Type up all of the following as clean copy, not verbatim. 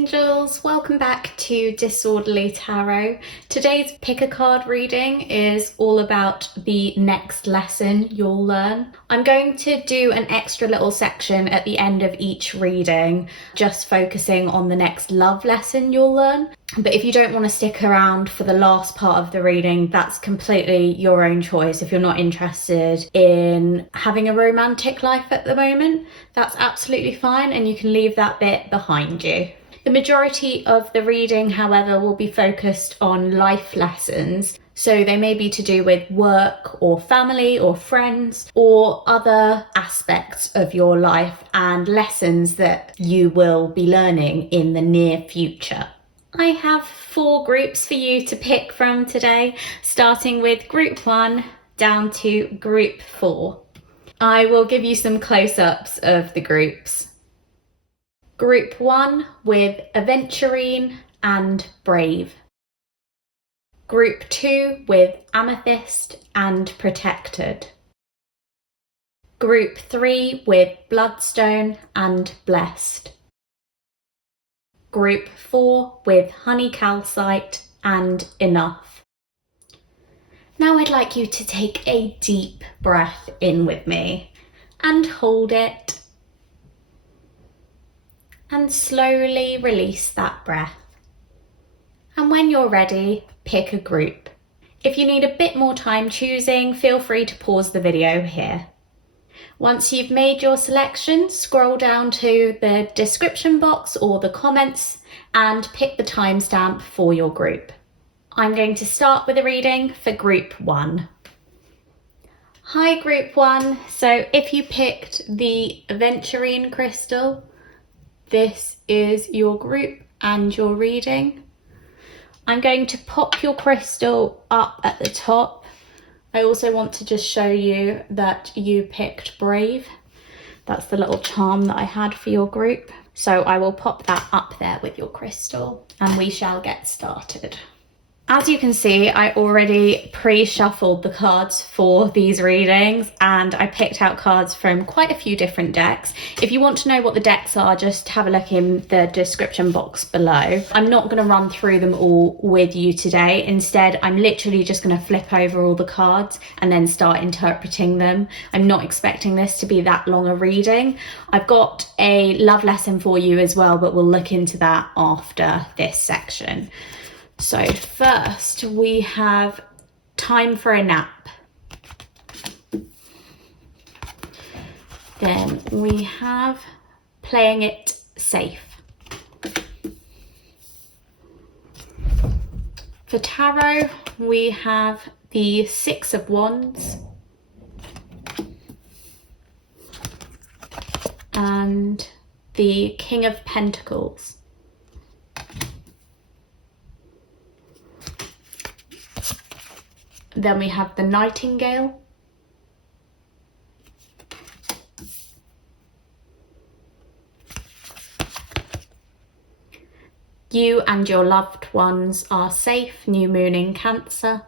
angels, welcome back to Disorderly Tarot. Today's pick a card reading is all about the next lesson you'll learn. I'm going to do an extra little section at the end of each reading, just focusing on the next love lesson you'll learn. But if you don't want to stick around for the last part of the reading, that's completely your own choice. If you're not interested in having a romantic life at the moment, that's absolutely fine, and you can leave that bit behind you. The majority of the reading, however, will be focused on life lessons. So they may be to do with work or family or friends or other aspects of your life and lessons that you will be learning in the near future. I have 4 groups for you to pick from today, starting with group 1 down to group 4. I will give you some close-ups of the groups. Group 1 with Aventurine and Brave. Group 2 with Amethyst and Protected. Group 3 with Bloodstone and Blessed. Group 4 with Honey Calcite and Enough. Now I'd like you to take a deep breath in with me and hold it. And slowly release that breath. And when you're ready, pick a group. If you need a bit more time choosing, feel free to pause the video here. Once you've made your selection, scroll down to the description box or the comments and pick the timestamp for your group. I'm going to start with a reading for group 1. Hi group 1, so if you picked the Aventurine crystal, this is your group and your reading. I'm going to pop your crystal up at the top. I also want to just show you that you picked Brave. That's the little charm that I had for your group. So I will pop that up there with your crystal and we shall get started. As you can see, I already pre-shuffled the cards for these readings and I picked out cards from quite a few different decks. If you want to know what the decks are, just have a look in the description box below. I'm not going to run through them all with you today. Instead, I'm literally just going to flip over all the cards and then start interpreting them. I'm not expecting this to be that long a reading. I've got a love lesson for you as well, but we'll look into that after this section. So first we have Time for a Nap. Then we have Playing It Safe. For tarot, we have the 6 of Wands and the King of Pentacles. Then we have the Nightingale. You and your loved ones are safe, new moon in Cancer.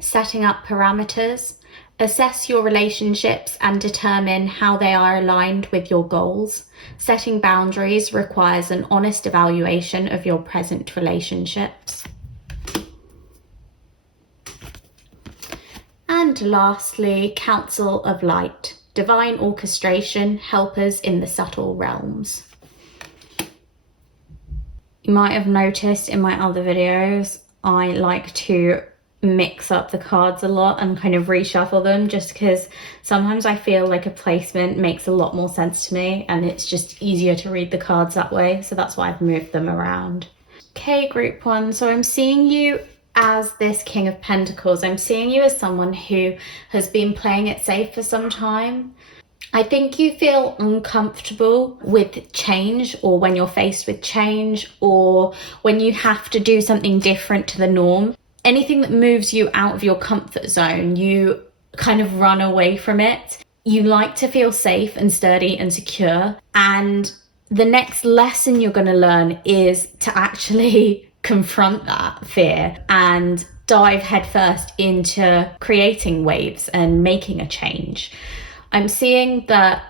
Setting up parameters. Assess your relationships and determine how they are aligned with your goals. Setting boundaries requires an honest evaluation of your present relationships. And lastly, Council of Light. Divine orchestration, helpers in the subtle realms. You might have noticed in my other videos, I like to mix up the cards a lot and kind of reshuffle them, just because sometimes I feel like a placement makes a lot more sense to me and it's just easier to read the cards that way, so that's why I've moved them around. Okay, group 1, so I'm seeing you as this King of Pentacles. I'm seeing you as someone who has been playing it safe for some time. I think you feel uncomfortable with change, or when you're faced with change, or when you have to do something different to the norm. Anything that moves you out of your comfort zone, you kind of run away from it. You like to feel safe and sturdy and secure. And the next lesson you're going to learn is to actually confront that fear and dive headfirst into creating waves and making a change. I'm seeing that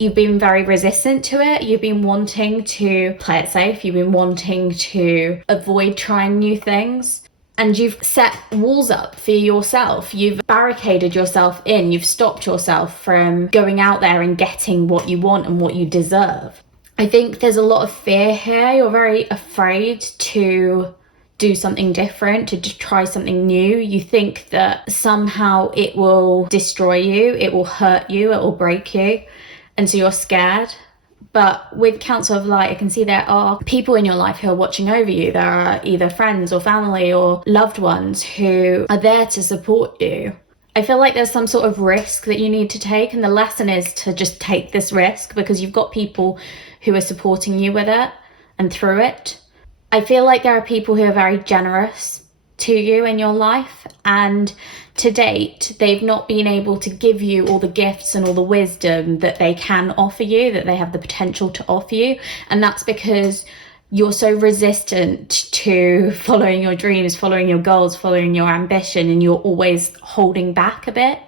you've been very resistant to it. You've been wanting to play it safe. You've been wanting to avoid trying new things. And you've set walls up for yourself. You've barricaded yourself in. You've stopped yourself from going out there and getting what you want and what you deserve. I think there's a lot of fear here. You're very afraid to do something different, to try something new. You think that somehow it will destroy you, it will hurt you, it will break you. And so you're scared. But with Council of Light, I can see there are people in your life who are watching over you. There are either friends or family or loved ones who are there to support you. I feel like there's some sort of risk that you need to take, and the lesson is to just take this risk because you've got people who are supporting you with it and through it. I feel like there are people who are very generous to you in your life, and to date they've not been able to give you all the gifts and all the wisdom that they can offer you, that they have the potential to offer you. And that's because you're so resistant to following your dreams, following your goals, following your ambition, and you're always holding back a bit,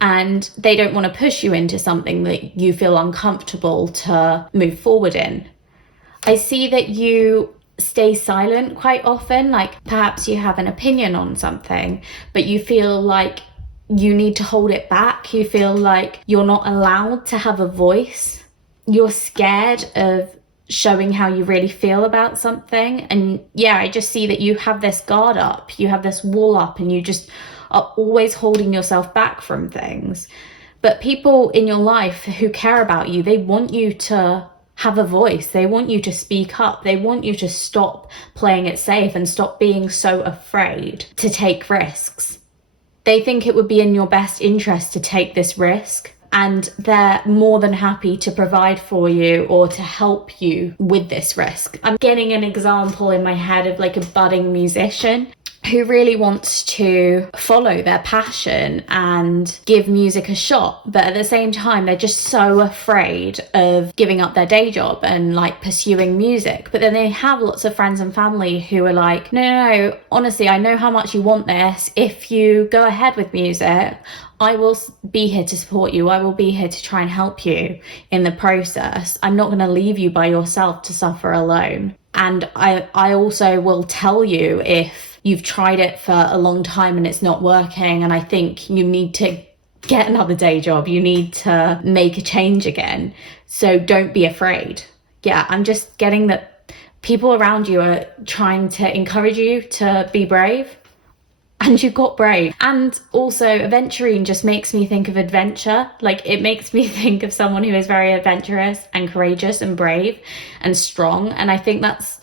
and they don't want to push you into something that you feel uncomfortable to move forward in. I see that you stay silent quite often, like perhaps you have an opinion on something, but you feel like you need to hold it back. You feel like you're not allowed to have a voice. You're scared of showing how you really feel about something. And yeah, I just see that you have this guard up, you have this wall up, and you just are always holding yourself back from things. But people in your life who care about you, they want you to have a voice. They want you to speak up. They want you to stop playing it safe and stop being so afraid to take risks. They think it would be in your best interest to take this risk, and they're more than happy to provide for you or to help you with this risk. I'm getting an example in my head of like a budding musician who really wants to follow their passion and give music a shot, but at the same time they're just so afraid of giving up their day job and like pursuing music. But then they have lots of friends and family who are like, no, honestly, I know how much you want this. If you go ahead with music, I will be here to support you. I will be here to try and help you in the process. I'm not going to leave you by yourself to suffer alone. And I also will tell you if you've tried it for a long time and it's not working, and I think you need to get another day job. You need to make a change again. So don't be afraid. Yeah, I'm just getting that people around you are trying to encourage you to be brave. And you got brave. And also Aventurine just makes me think of adventure. Like, it makes me think of someone who is very adventurous and courageous and brave and strong. And I think that's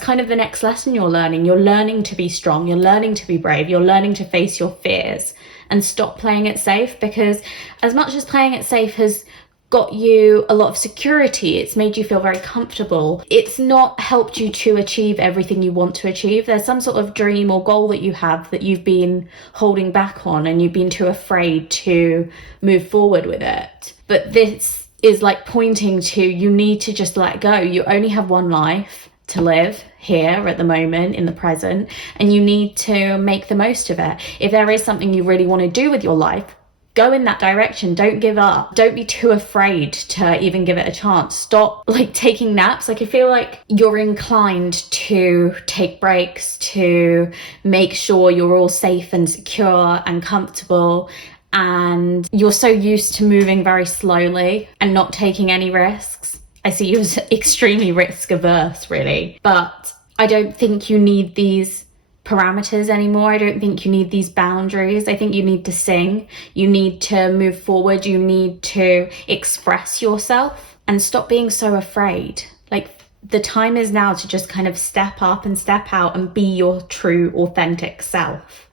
kind of the next lesson you're learning. You're learning to be strong. You're learning to be brave. You're learning to face your fears and stop playing it safe, because as much as playing it safe has got you a lot of security, it's made you feel very comfortable, it's not helped you to achieve everything you want to achieve. There's some sort of dream or goal that you have that you've been holding back on, and you've been too afraid to move forward with it. But this is like pointing to, you need to just let go. You only have one life to live here at the moment, in the present, and you need to make the most of it. If there is something you really want to do with your life, go in that direction. Don't give up. Don't be too afraid to even give it a chance. Stop like taking naps. Like, I feel like you're inclined to take breaks, to make sure you're all safe and secure and comfortable, and you're so used to moving very slowly and not taking any risks. I see you as extremely risk averse, really. But I don't think you need these parameters anymore. I don't think you need these boundaries. I think you need to sing. You need to move forward. You need to express yourself and stop being so afraid. Like, the time is now to just kind of step up and step out and be your true, authentic self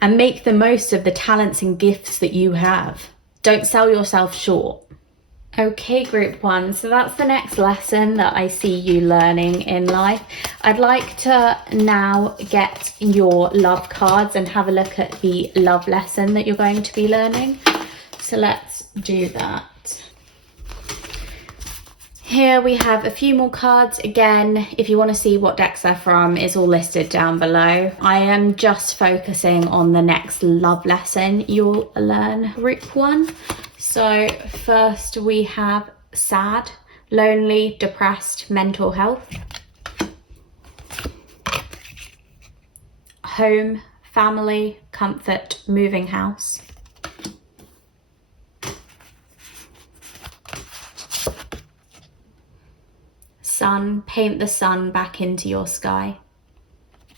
and make the most of the talents and gifts that you have. Don't sell yourself short. Okay, group 1, so that's the next lesson that I see you learning in life. I'd like to now get your love cards and have a look at the love lesson that you're going to be learning. So let's do that. Here we have a few more cards. Again, if you want to see what decks they're from, it's all listed down below. I am just focusing on the next love lesson you'll learn, group 1. So first we have sad, lonely, depressed, mental health. Home, family, comfort, moving house. Sun, paint the sun back into your sky.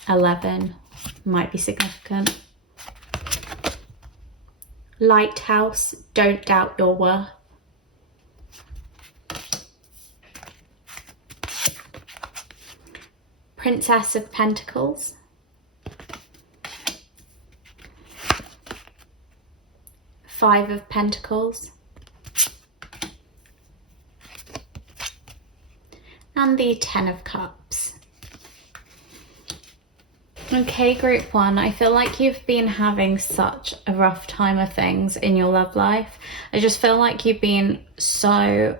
11 might be significant. Lighthouse, don't doubt your worth. Princess of Pentacles. Five of Pentacles. And the 10 of Cups. Okay, group one, I feel like you've been having such a rough time of things in your love life. I just feel like you've been so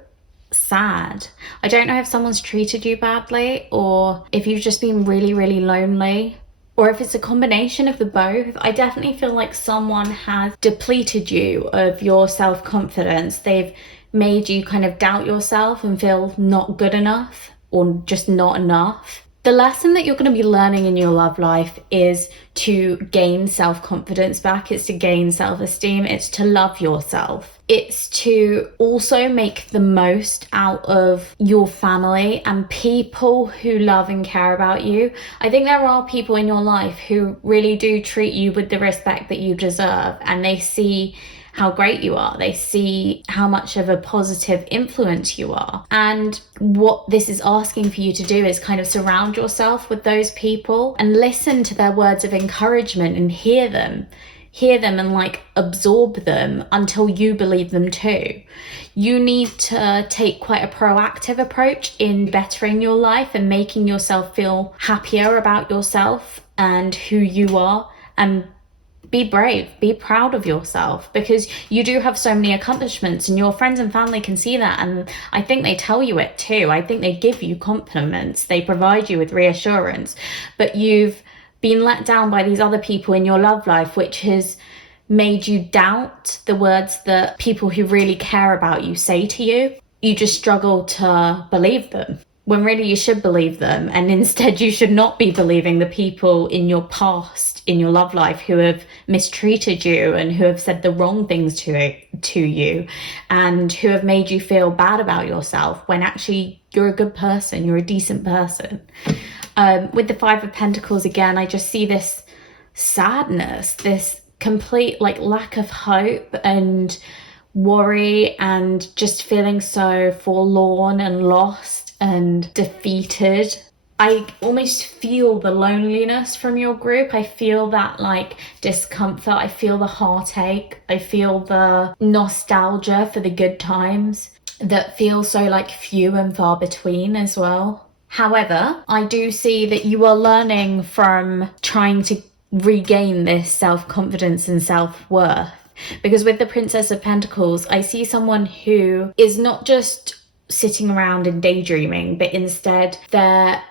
sad. I don't know if someone's treated you badly or if you've just been really, really lonely, or if it's a combination of the both. I definitely feel like someone has depleted you of your self-confidence. They've made you kind of doubt yourself and feel not good enough or just not enough. The lesson that you're going to be learning in your love life is to gain self-confidence back. It's to gain self-esteem. It's to love yourself. It's to also make the most out of your family and people who love and care about you. I think there are people in your life who really do treat you with the respect that you deserve, and they see how great you are. They see how much of a positive influence you are. And what this is asking for you to do is kind of surround yourself with those people and listen to their words of encouragement and hear them and like absorb them until you believe them too. You need to take quite a proactive approach in bettering your life and making yourself feel happier about yourself and who you are, and be brave, be proud of yourself, because you do have so many accomplishments and your friends and family can see that, and I think they tell you it too. I think they give you compliments, they provide you with reassurance, but you've been let down by these other people in your love life, which has made you doubt the words that people who really care about you say to you. You just struggle to believe them, when really you should believe them, and instead you should not be believing the people in your past, in your love life, who have mistreated you and who have said the wrong things to you and who have made you feel bad about yourself, when actually you're a good person, you're a decent person. With the Five of Pentacles again, I just see this sadness, this complete like lack of hope and worry, and just feeling so forlorn and lost and defeated. I almost feel the loneliness from your group. I feel that like discomfort. I feel the heartache. I feel the nostalgia for the good times that feel so like few and far between as well. However, I do see that you are learning from trying to regain this self-confidence and self-worth, because with the Princess of Pentacles, I see someone who is not just sitting around and daydreaming, but instead they're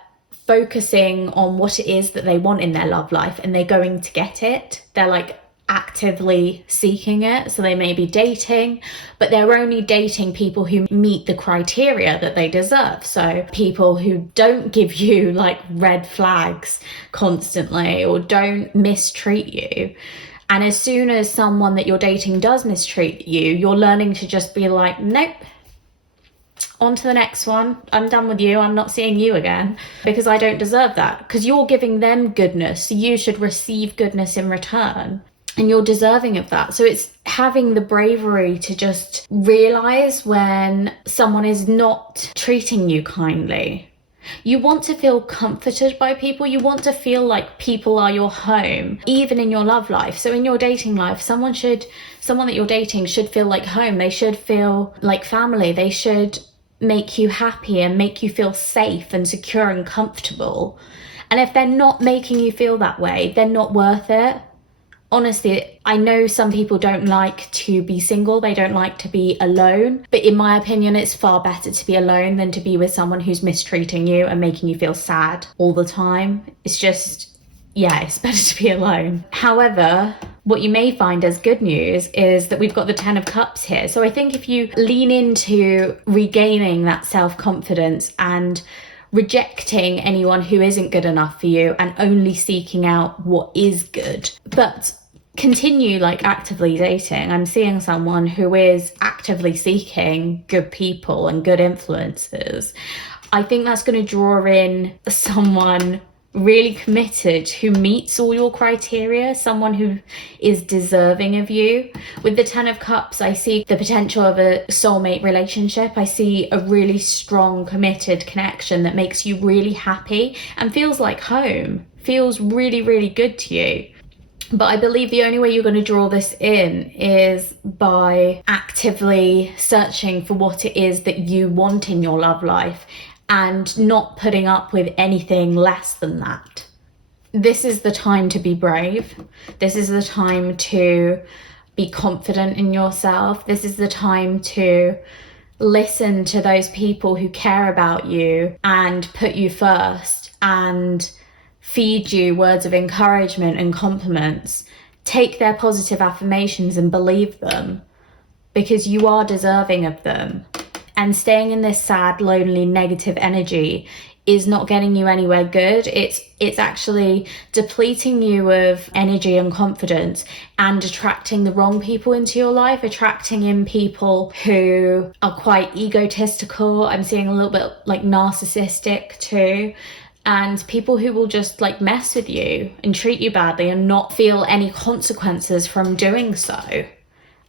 focusing on what it is that they want in their love life, and they're going to get it. They're like actively seeking it. So they may be dating, but they're only dating people who meet the criteria that they deserve. So people who don't give you like red flags constantly or don't mistreat you. And as soon as someone that you're dating does mistreat you, you're learning to just be like, nope, on to the next one. I'm done with you. I'm not seeing you again, because I don't deserve that. Because you're giving them goodness, so you should receive goodness in return, and you're deserving of that. So it's having the bravery to just realize when someone is not treating you kindly. You want to feel comforted by people. You want to feel like people are your home, even in your love life. So in your dating life, someone that you're dating should feel like home. They should feel like family. They should make you happy and make you feel safe and secure and comfortable. And if they're not making you feel that way, they're not worth it. Honestly, I know some people don't like to be single, they don't like to be alone, but in my opinion, it's far better to be alone than to be with someone who's mistreating you and making you feel sad all the time. It's just, yeah, it's better to be alone. However, What you may find as good news is that we've got the 10 of Cups here. So I think if you lean into regaining that self-confidence and rejecting anyone who isn't good enough for you and only seeking out what is good, but continue like actively dating. I'm seeing someone who is actively seeking good people and good influences. I think that's going to draw in someone really committed who meets all your criteria, someone who is deserving of you. With the 10 of Cups, I see the potential of a soulmate relationship. I see a really strong, committed connection that makes you really happy and feels like home, feels really, really good to you. But I believe the only way you're going to draw this in is by actively searching for what it is that you want in your love life and not putting up with anything less than that. This is the time to be brave. This is the time to be confident in yourself. This is the time to listen to those people who care about you and put you first and feed you words of encouragement and compliments. Take their positive affirmations and believe them, because you are deserving of them. And staying in this sad, lonely, negative energy is not getting you anywhere good. It's actually depleting you of energy and confidence and attracting the wrong people into your life, attracting in people who are quite egotistical. I'm seeing a little bit like narcissistic too. And people who will just like mess with you and treat you badly and not feel any consequences from doing so.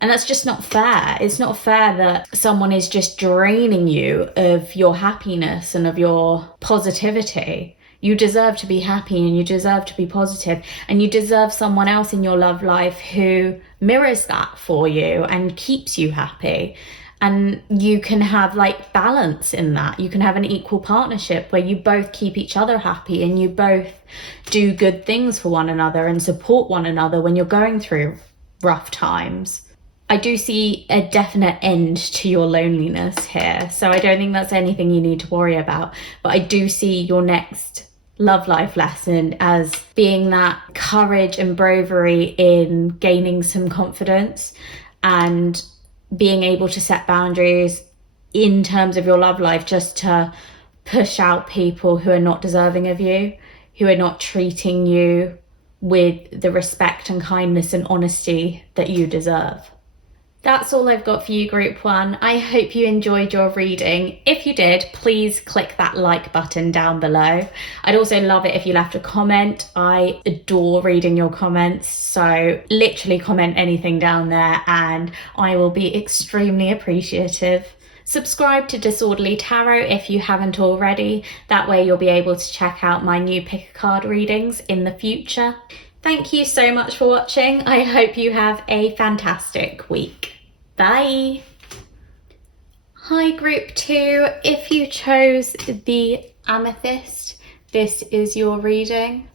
And that's just not fair. It's not fair that someone is just draining you of your happiness and of your positivity. You deserve to be happy and you deserve to be positive, and you deserve someone else in your love life who mirrors that for you and keeps you happy. And you can have like balance in that. You can have an equal partnership where you both keep each other happy and you both do good things for one another and support one another when you're going through rough times. I do see a definite end to your loneliness here. So I don't think that's anything you need to worry about. But I do see your next love life lesson as being that courage and bravery in gaining some confidence and being able to set boundaries in terms of your love life, just to push out people who are not deserving of you, who are not treating you with the respect and kindness and honesty that you deserve. That's all I've got for you, Group 1. I hope you enjoyed your reading. If you did, please click that like button down below. I'd also love it if you left a comment. I adore reading your comments, so literally comment anything down there and I will be extremely appreciative. Subscribe to Disorderly Tarot if you haven't already. That way you'll be able to check out my new pick a card readings in the future. Thank you so much for watching. I hope you have a fantastic week. Bye. Hi Group 2, if you chose the Amethyst, this is your reading.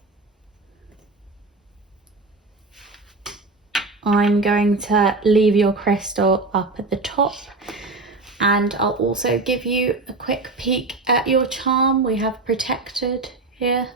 I'm going to leave your crystal up at the top, and I'll also give you a quick peek at your charm. We have Protected here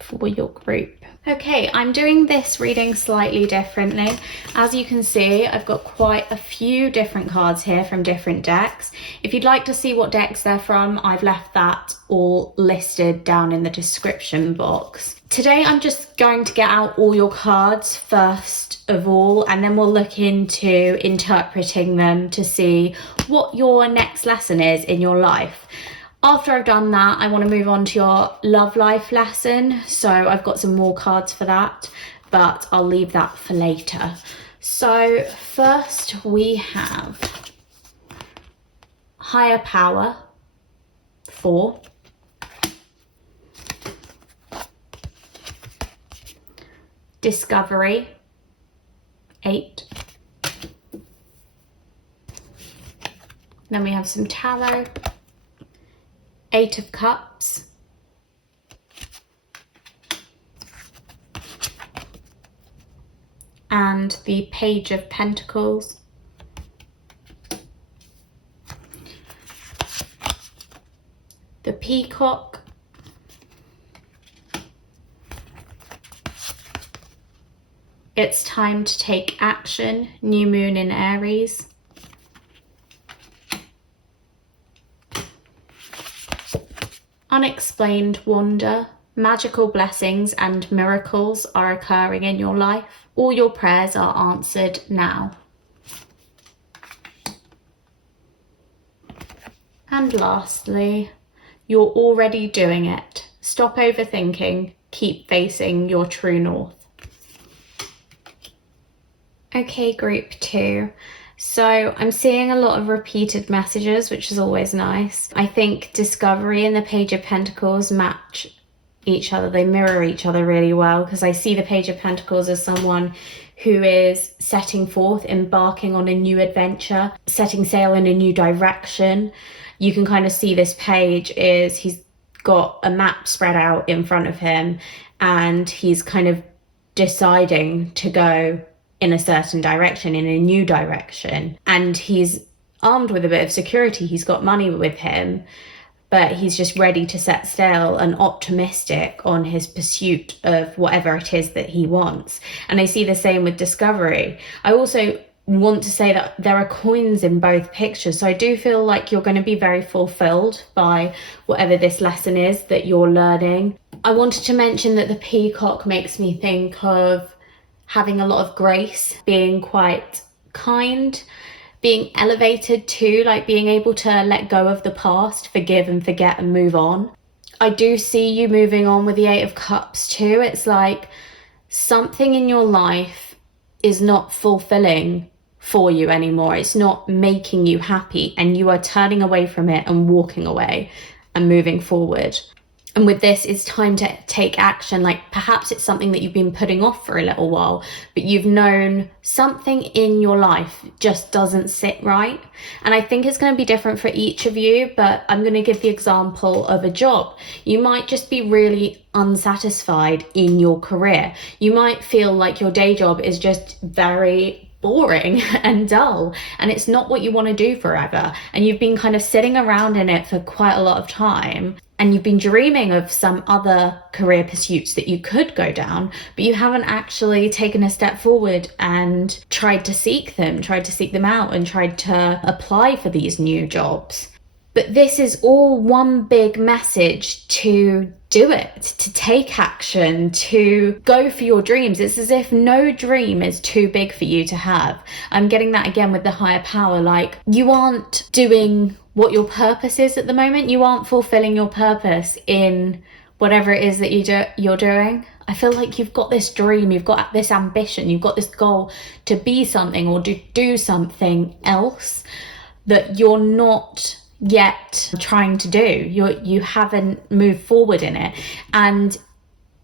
for your group. Okay, I'm doing this reading slightly differently. As you can see, I've got quite a few different cards here from different decks. If you'd like to see what decks they're from, I've left that all listed down in the description box. Today, I'm just going to get out all your cards first of all, and then we'll look into interpreting them to see what your next lesson is in your life. After I've done that, I want to move on to your love life lesson. So I've got some more cards for that, but I'll leave that for later. So first we have Higher Power, 4. Discovery, 8. Then we have some Tarot. 8 of Cups, and the Page of Pentacles, the Peacock, It's time to take action. New moon in Aries. Unexplained wonder. Magical blessings and miracles are occurring in your life. All your prayers are answered now. And lastly, you're already doing it. Stop overthinking. Keep facing your true north. Okay, group 2. So I'm seeing a lot of repeated messages, which is always nice. I think Discovery and the Page of Pentacles match each other. They mirror each other really well, because I see the Page of Pentacles as someone who is setting forth, embarking on a new adventure, setting sail in a new direction. You can kind of see this page is he's got a map spread out in front of him and he's kind of deciding to go in a certain direction, in a new direction. And he's armed with a bit of security. He's got money with him, but he's just ready to set sail and optimistic on his pursuit of whatever it is that he wants. And I see the same with Discovery. I also want to say that there are coins in both pictures, so I do feel like you're going to be very fulfilled by whatever this lesson is that you're learning. I wanted to mention that the peacock makes me think of having a lot of grace, being quite kind, being elevated too, like being able to let go of the past, forgive and forget and move on. I do see you moving on with the 8 of Cups too. It's like something in your life is not fulfilling for you anymore. It's not making you happy, and you are turning away from it and walking away and moving forward. And with this, it's time to take action. Like perhaps it's something that you've been putting off for a little while, but you've known something in your life just doesn't sit right. And I think it's going to be different for each of you, but I'm going to give the example of a job. You might just be really unsatisfied in your career. You might feel like your day job is just very boring and dull, and it's not what you want to do forever. And you've been kind of sitting around in it for quite a lot of time. And you've been dreaming of some other career pursuits that you could go down, but you haven't actually taken a step forward and tried to seek them out and tried to apply for these new jobs. But this is all one big message to do it, to take action, to go for your dreams. It's as if no dream is too big for you to have. I'm getting that again with the higher power. Like you aren't doing what your purpose is at the moment. You aren't fulfilling your purpose in whatever it is that you're doing. I feel like you've got this dream, you've got this ambition, you've got this goal to be something or to do something else that you're not yet trying to do. You haven't moved forward in it, and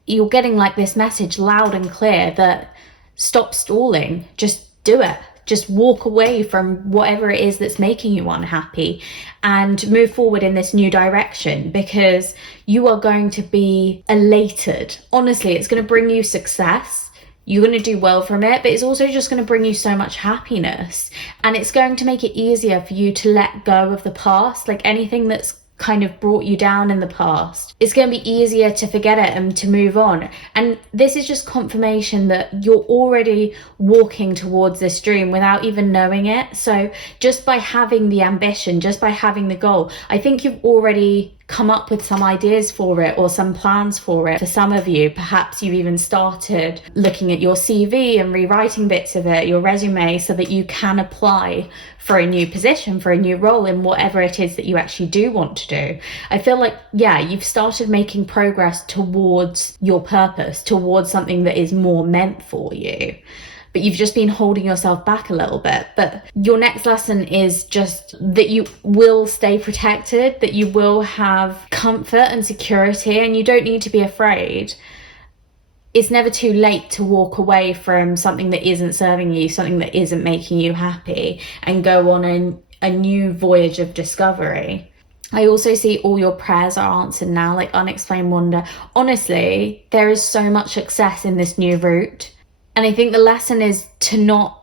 you're getting like this message loud and clear that stop stalling, just do it. Just walk away from whatever it is that's making you unhappy and move forward in this new direction, because you are going to be elated. Honestly, it's going to bring you success. You're going to do well from it, but it's also just going to bring you so much happiness, and it's going to make it easier for you to let go of the past. Like anything that's kind of brought you down in the past, it's going to be easier to forget it and to move on. And this is just confirmation that you're already walking towards this dream without even knowing it. So just by having the ambition, just by having the goal, I think you've already come up with some ideas for it or some plans for it. For some of you, perhaps you've even started looking at your CV and rewriting bits of it, your resume, so that you can apply for a new position, for a new role in whatever it is that you actually do want to do. I feel like, yeah, you've started making progress towards your purpose, towards something that is more meant for you. But you've just been holding yourself back a little bit. But your next lesson is just that you will stay protected, that you will have comfort and security, and you don't need to be afraid. It's never too late to walk away from something that isn't serving you, something that isn't making you happy, and go on a new voyage of discovery. I also see all your prayers are answered now, like unexplained wonder. Honestly, there is so much success in this new route. And I think the lesson is to not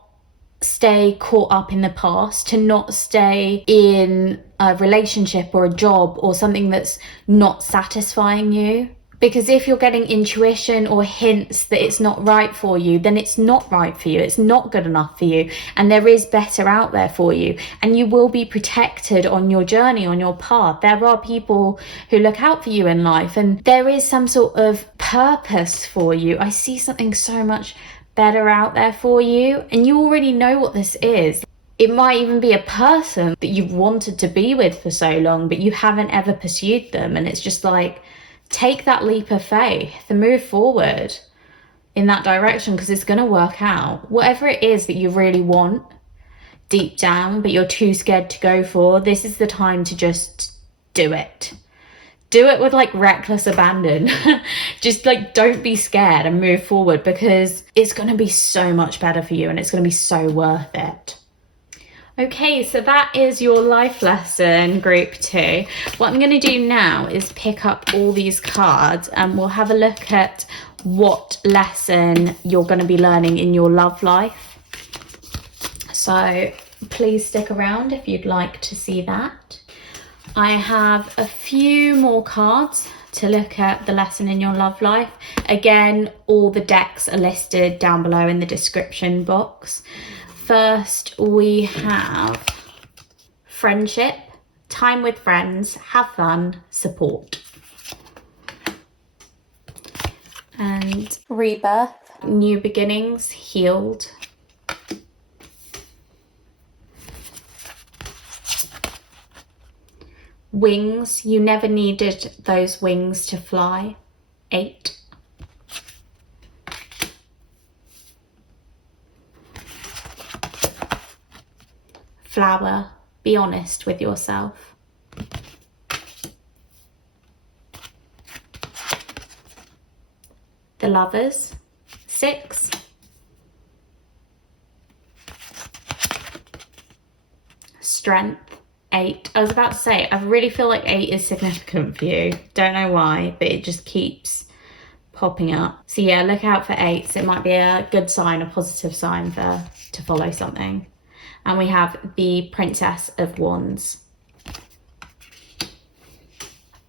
stay caught up in the past, to not stay in a relationship or a job or something that's not satisfying you. Because if you're getting intuition or hints that it's not right for you, then it's not right for you. It's not good enough for you. And there is better out there for you. And you will be protected on your journey, on your path. There are people who look out for you in life, and there is some sort of purpose for you. I see something so much better out there for you, and you already know what this is. It might even be a person that you've wanted to be with for so long, but you haven't ever pursued them. And it's just like, take that leap of faith and move forward in that direction, because it's going to work out. Whatever it is that you really want deep down, but you're too scared to go for, this is the time to just do it. Do it with like reckless abandon. Just like, don't be scared and move forward, because it's going to be so much better for you and it's going to be so worth it. Okay, so that is your life lesson, group 2. What I'm going to do now is pick up all these cards and we'll have a look at what lesson you're going to be learning in your love life. So please stick around if you'd like to see that. I have a few more cards to look at the lesson in your love life. Again, all the decks are listed down below in the description box. First, we have friendship, time with friends, have fun, support. And rebirth, new beginnings, healed. Wings, you never needed those wings to fly, 8. Flower, be honest with yourself. The Lovers, 6. Strength, 8. I was about to say, I really feel like 8 is significant for you. Don't know why, but it just keeps popping up. So yeah, look out for 8s. It might be a good sign, a positive sign to follow something. And we have the Princess of Wands.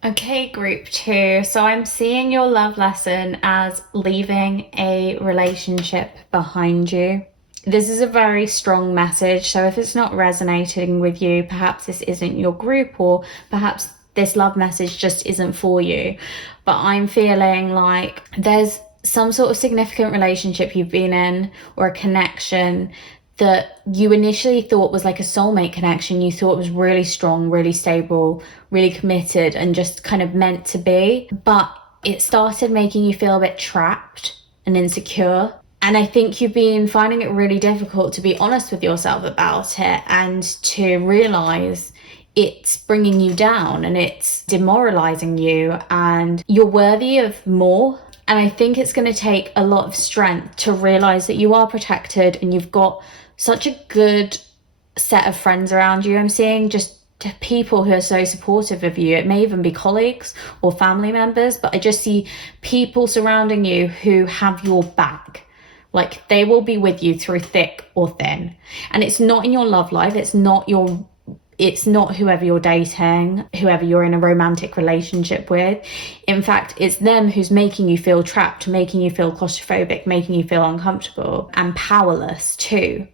Okay, group 2. So I'm seeing your love lesson as leaving a relationship behind you. This is a very strong message. So if it's not resonating with you, perhaps this isn't your group, or perhaps this love message just isn't for you. But I'm feeling like there's some sort of significant relationship you've been in, or a connection that you initially thought was like a soulmate connection. You thought was really strong, really stable, really committed, and just kind of meant to be. But it started making you feel a bit trapped and insecure. And I think you've been finding it really difficult to be honest with yourself about it, and to realize it's bringing you down and it's demoralizing you, and you're worthy of more. And I think it's going to take a lot of strength to realize that you are protected and you've got such a good set of friends around you. I'm seeing just people who are so supportive of you. It may even be colleagues or family members, but I just see people surrounding you who have your back. Like, they will be with you through thick or thin. And it's not in your love life. It's not whoever you're dating, whoever you're in a romantic relationship with. In fact, it's them who's making you feel trapped, making you feel claustrophobic, making you feel uncomfortable and powerless too.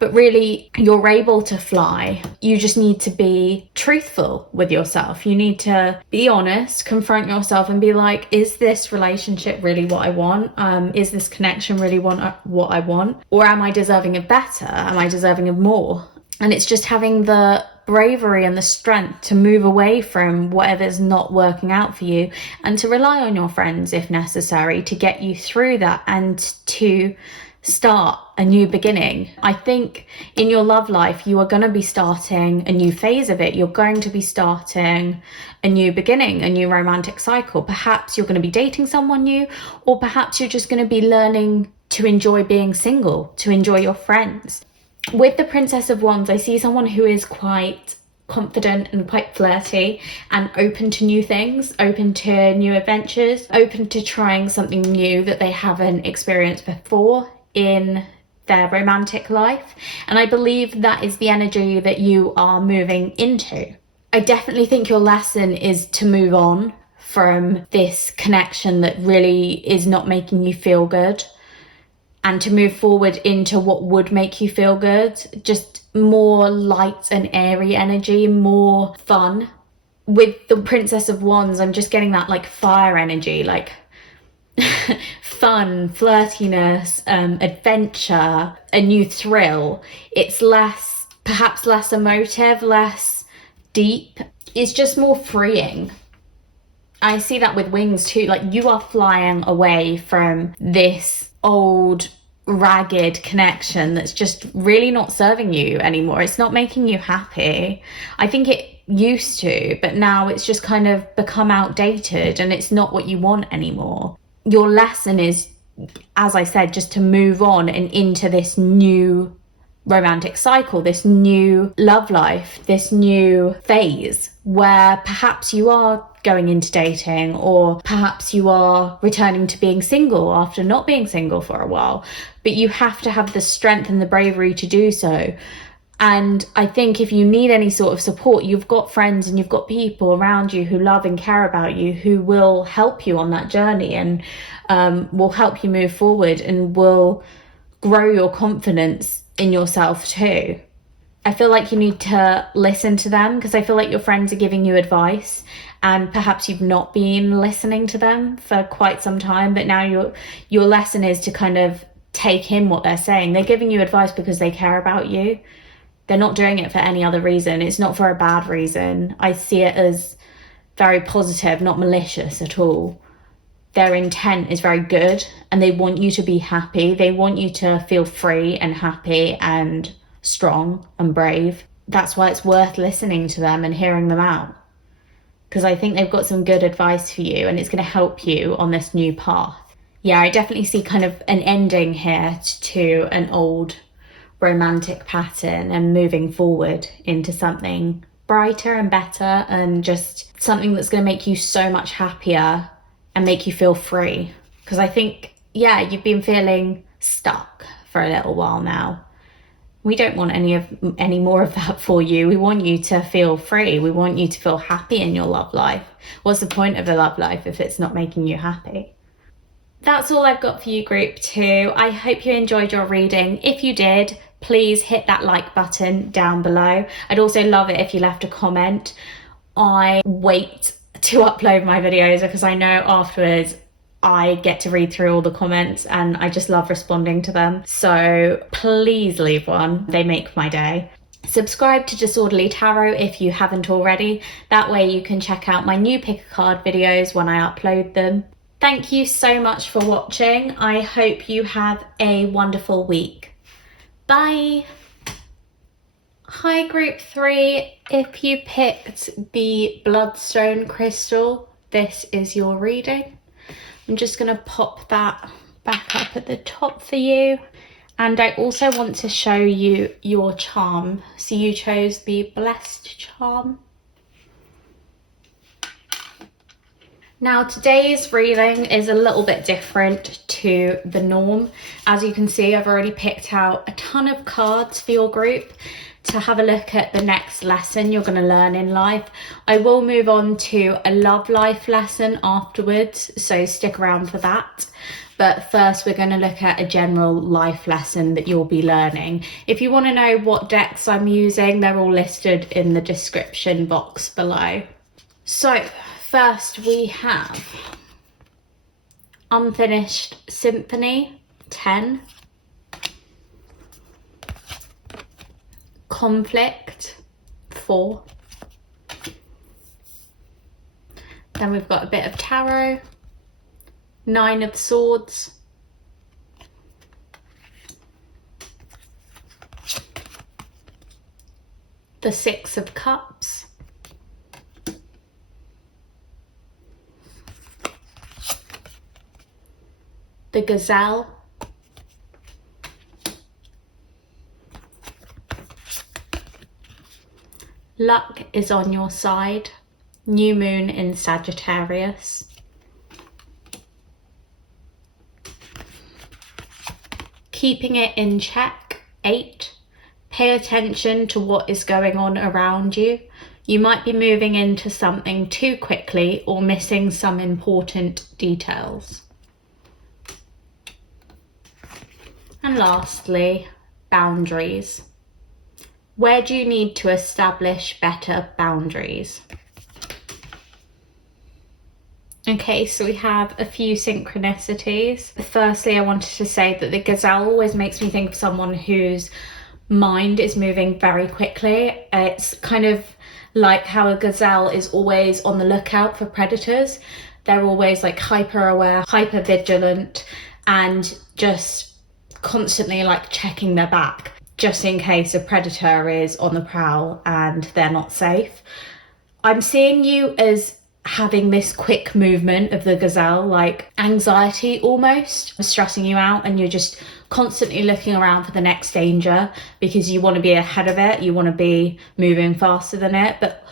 But really, you're able to fly. You just need to be truthful with yourself. You need to be honest, confront yourself and be like, is this relationship really what I want? Is this connection really what I want? Or am I deserving of better? Am I deserving of more? And it's just having the bravery and the strength to move away from whatever's not working out for you, and to rely on your friends if necessary to get you through that, and to start a new beginning. I think in your love life, you are going to be starting a new phase of it. You're going to be starting a new beginning, a new romantic cycle. Perhaps you're going to be dating someone new, or perhaps you're just going to be learning to enjoy being single, to enjoy your friends. With the Princess of Wands, I see someone who is quite confident and quite flirty and open to new things, open to new adventures, open to trying something new that they haven't experienced before in their romantic life. And I believe that is the energy that you are moving into. I definitely think your lesson is to move on from this connection that really is not making you feel good, and to move forward into what would make you feel good. Just more light and airy energy, more fun. With the Princess of Wands, I'm just getting that like fire energy, like fun, flirtiness, adventure, a new thrill. It's less, perhaps less emotive, less deep. It's just more freeing. I see that with wings too. Like, you are flying away from this old ragged connection that's just really not serving you anymore. It's not making you happy. I think it used to, but now it's just kind of become outdated and it's not what you want anymore. Your lesson is, as I said, just to move on and into this new romantic cycle, this new love life, this new phase where perhaps you are going into dating, or perhaps you are returning to being single after not being single for a while. But you have to have the strength and the bravery to do so. And I think if you need any sort of support, you've got friends and you've got people around you who love and care about you, who will help you on that journey and will help you move forward and will grow your confidence in yourself too. I feel like you need to listen to them, because I feel like your friends are giving you advice and perhaps you've not been listening to them for quite some time, but now your lesson is to kind of take in what they're saying. They're giving you advice because they care about you. They're not doing it for any other reason. It's not for a bad reason. I see it as very positive, not malicious at all. Their intent is very good and they want you to be happy. They want you to feel free and happy and strong and brave. That's why it's worth listening to them and hearing them out, because I think they've got some good advice for you and it's going to help you on this new path. Yeah, I definitely see kind of an ending here to an old romantic pattern and moving forward into something brighter and better, and just something that's going to make you so much happier and make you feel free. Because I think, yeah, you've been feeling stuck for a little while now. We don't want any more of that for you. We want you to feel free. We want you to feel happy in your love life. What's the point of a love life if it's not making you happy? That's all I've got for you, group 2. I hope you enjoyed your reading. If you did, please hit that like button down below. I'd also love it if you left a comment. I wait to upload my videos because I know afterwards I get to read through all the comments and I just love responding to them. So please leave one. They make my day. Subscribe to Disorderly Tarot if you haven't already. That way you can check out my new pick a card videos when I upload them. Thank you so much for watching. I hope you have a wonderful week. Bye. Hi group 3, if you picked the Bloodstone crystal, this is your reading. I'm just going to pop that back up at the top for you. And I also want to show you your charm. So you chose the Blessed charm. Now today's reading is a little bit different to the norm. As you can see, I've already picked out a ton of cards for your group to have a look at the next lesson you're going to learn in life. I will move on to a love life lesson afterwards, so stick around for that. But first we're going to look at a general life lesson that you'll be learning. If you want to know what decks I'm using, they're all listed in the description box below. So first we have Unfinished Symphony 10, Conflict 4, then we've got a bit of tarot, 9 of Swords, the 6 of Cups, the Gazelle, Luck is on your side, New Moon in Sagittarius, Keeping it in check 8, pay attention to what is going on around you. You might be moving into something too quickly or missing some important details. And lastly, boundaries. Where do you need to establish better boundaries? Okay, so we have a few synchronicities. Firstly, I wanted to say that the gazelle always makes me think of someone whose mind is moving very quickly. It's kind of like how a gazelle is always on the lookout for predators. They're always like hyper aware, hyper vigilant, and just constantly like checking their back just in case a predator is on the prowl and they're not safe. I'm seeing you as having this quick movement of the gazelle, like anxiety almost, stressing you out, and you're just constantly looking around for the next danger because you want to be ahead of it, you want to be moving faster than it. But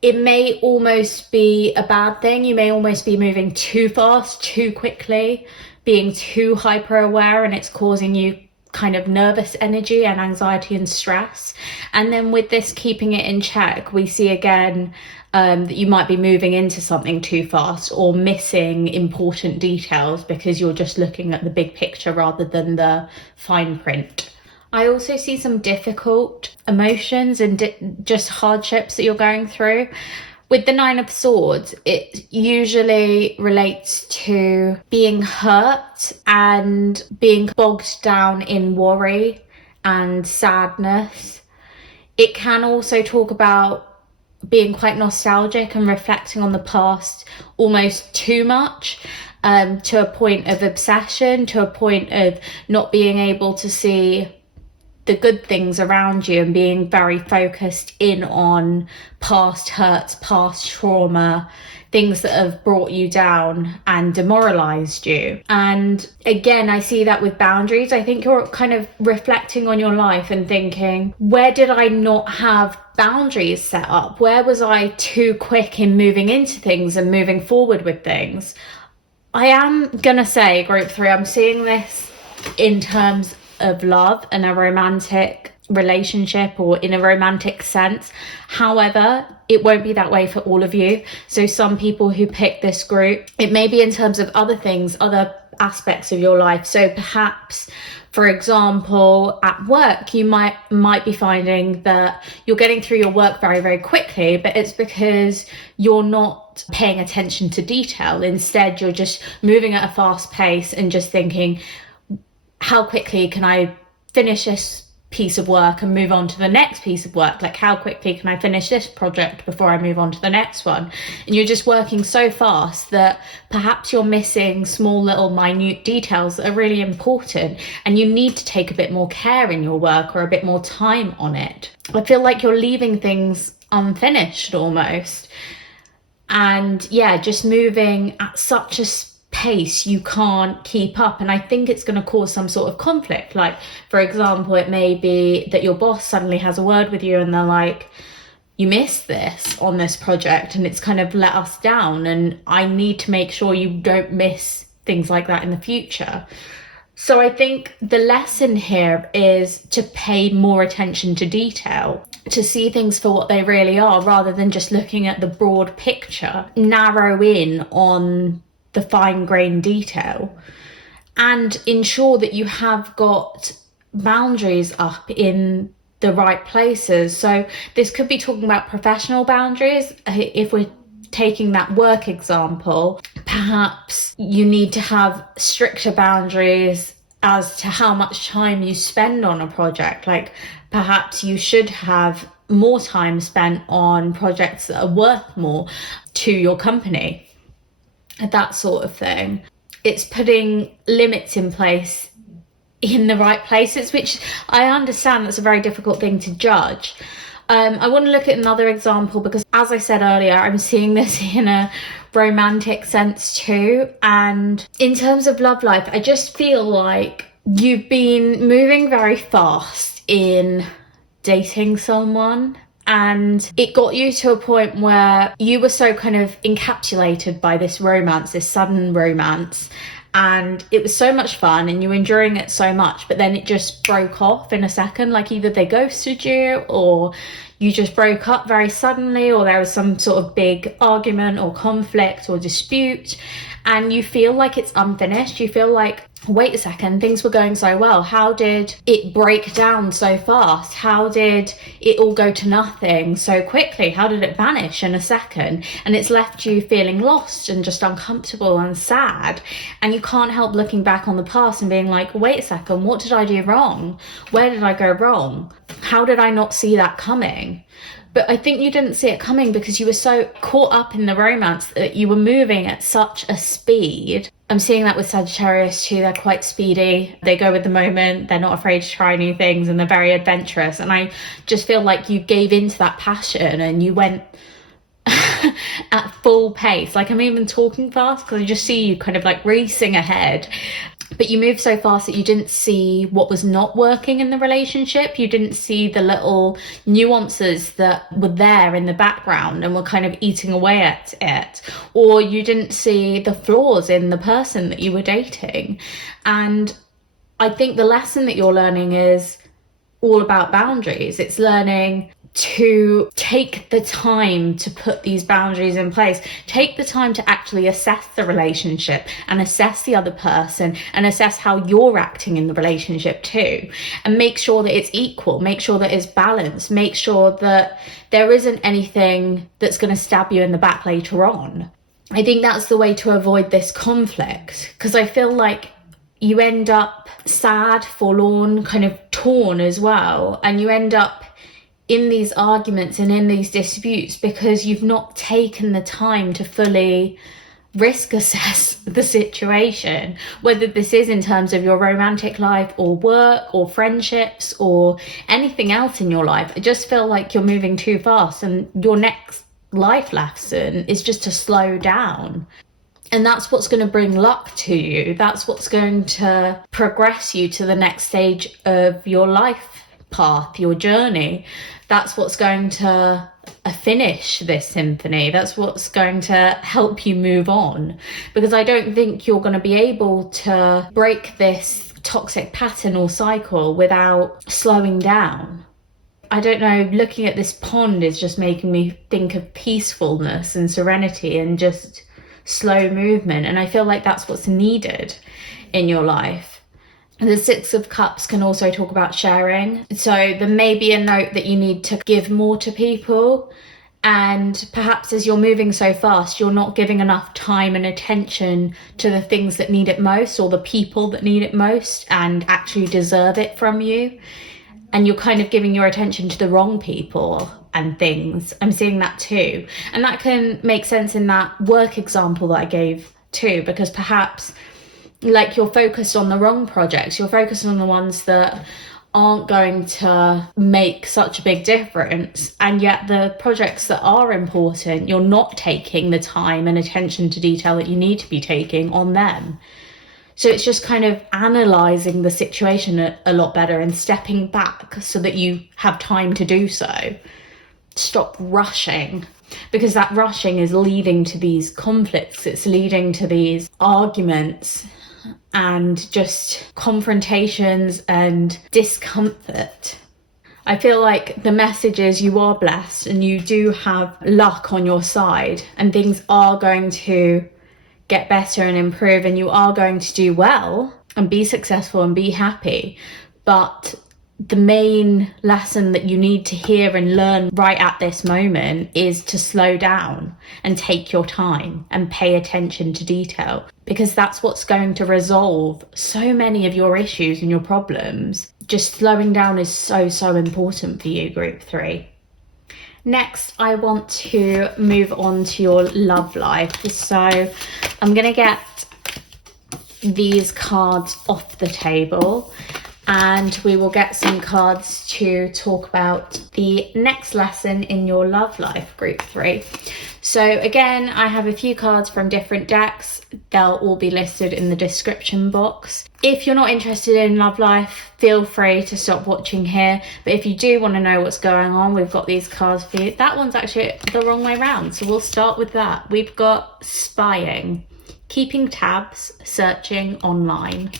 it may almost be a bad thing. You may almost be moving too fast, too quickly, being too hyper aware, and it's causing you kind of nervous energy and anxiety and stress. And then with this keeping it in check, we see again that you might be moving into something too fast or missing important details because you're just looking at the big picture rather than the fine print. I also see some difficult emotions and just hardships that you're going through. With the Nine of Swords, it usually relates to being hurt and being bogged down in worry and sadness. It can also talk about being quite nostalgic and reflecting on the past almost too much, to a point of obsession, to a point of not being able to see the good things around you and being very focused in on past hurts, past trauma, things that have brought you down and demoralized you. And again, I see that with boundaries. I think you're kind of reflecting on your life and thinking, where did I not have boundaries set up? Where was I too quick in moving into things and moving forward with things? I am gonna say, group 3, I'm seeing this in terms of love and a romantic relationship or in a romantic sense. However, it won't be that way for all of you. So some people who pick this group, it may be in terms of other things, other aspects of your life. So perhaps, for example, at work, you might be finding that you're getting through your work very, very quickly, but it's because you're not paying attention to detail. Instead, you're just moving at a fast pace and just thinking, how quickly can I finish this piece of work and move on to the next piece of work? Like, how quickly can I finish this project before I move on to the next one? And you're just working so fast that perhaps you're missing small little minute details that are really important, and you need to take a bit more care in your work or a bit more time on it. I feel like you're leaving things unfinished almost. And yeah, just moving at such a pace you can't keep up, and I think it's going to cause some sort of conflict. Like, for example, it may be that your boss suddenly has a word with you and they're like, you missed this on this project and it's kind of let us down, and I need to make sure you don't miss things like that in the future. So I think the lesson here is to pay more attention to detail, to see things for what they really are rather than just looking at the broad picture. Narrow in on the fine-grained detail and ensure that you have got boundaries up in the right places. So this could be talking about professional boundaries. If we're taking that work example, perhaps you need to have stricter boundaries as to how much time you spend on a project. Like, perhaps you should have more time spent on projects that are worth more to your company, that sort of thing. It's putting limits in place in the right places, which I understand that's a very difficult thing to judge. I want to look at another example because, as I said earlier, I'm seeing this in a romantic sense too. And in terms of love life, I just feel like you've been moving very fast in dating someone, and it got you to a point where you were so kind of encapsulated by this romance, this sudden romance, and it was so much fun and you were enjoying it so much, but then it just broke off in a second. Like, either they ghosted you or you just broke up very suddenly, or there was some sort of big argument or conflict or dispute, and you feel like it's unfinished. You feel like, wait a second, things were going so well. How did it break down so fast? How did it all go to nothing so quickly? How did it vanish in a second? And it's left you feeling lost and just uncomfortable and sad. And you can't help looking back on the past and being like, wait a second, what did I do wrong? Where did I go wrong? How did I not see that coming? But I think you didn't see it coming because you were so caught up in the romance that you were moving at such a speed. I'm seeing that with Sagittarius too. They're quite speedy. They go with the moment. They're not afraid to try new things, and they're very adventurous. And I just feel like you gave into that passion and you went at full pace. Like, I'm even talking fast because I just see you kind of like racing ahead. But you moved so fast that you didn't see what was not working in the relationship. You didn't see the little nuances that were there in the background and were kind of eating away at it. Or you didn't see the flaws in the person that you were dating. And I think the lesson that you're learning is all about boundaries. It's learning to take the time to put these boundaries in place. Take the time to actually assess the relationship and assess the other person and assess how you're acting in the relationship too. And make sure that it's equal, make sure that it's balanced, make sure that there isn't anything that's going to stab you in the back later on. I think that's the way to avoid this conflict, because I feel like you end up sad, forlorn, kind of torn as well. And you end up in these arguments and in these disputes because you've not taken the time to fully risk assess the situation, whether this is in terms of your romantic life or work or friendships or anything else in your life. I just feel like you're moving too fast, and your next life lesson is just to slow down. And that's what's going to bring luck to you. That's what's going to progress you to the next stage of your life path, your journey. That's what's going to finish this symphony. That's what's going to help you move on. Because I don't think you're going to be able to break this toxic pattern or cycle without slowing down. I don't know, looking at this pond is just making me think of peacefulness and serenity and just slow movement. And I feel like that's what's needed in your life. The Six of Cups can also talk about sharing. So there may be a note that you need to give more to people. And perhaps as you're moving so fast, you're not giving enough time and attention to the things that need it most, or the people that need it most and actually deserve it from you. And you're kind of giving your attention to the wrong people and things. I'm seeing that too. And that can make sense in that work example that I gave too, because perhaps like you're focused on the wrong projects. You're focused on the ones that aren't going to make such a big difference. And yet the projects that are important, you're not taking the time and attention to detail that you need to be taking on them. So it's just kind of analysing the situation a lot better and stepping back so that you have time to do so. Stop rushing, because that rushing is leading to these conflicts. It's leading to these arguments and just confrontations and discomfort. I feel like the message is you are blessed and you do have luck on your side, and things are going to get better and improve, and you are going to do well and be successful and be happy. But the main lesson that you need to hear and learn right at this moment is to slow down and take your time and pay attention to detail, because that's what's going to resolve so many of your issues and your problems. Just slowing down is so important for you, Group 3. Next, I want to move on to your love life. So I'm going to get these cards off the table, and we will get some cards to talk about the next lesson in your love life, Group 3. So again, I have a few cards from different decks. They'll all be listed in the description box. If you're not interested in love life, feel free to stop watching here. But if you do want to know what's going on, we've got these cards for you. That one's actually the wrong way around, so we'll start with that. We've got spying, keeping tabs, searching online.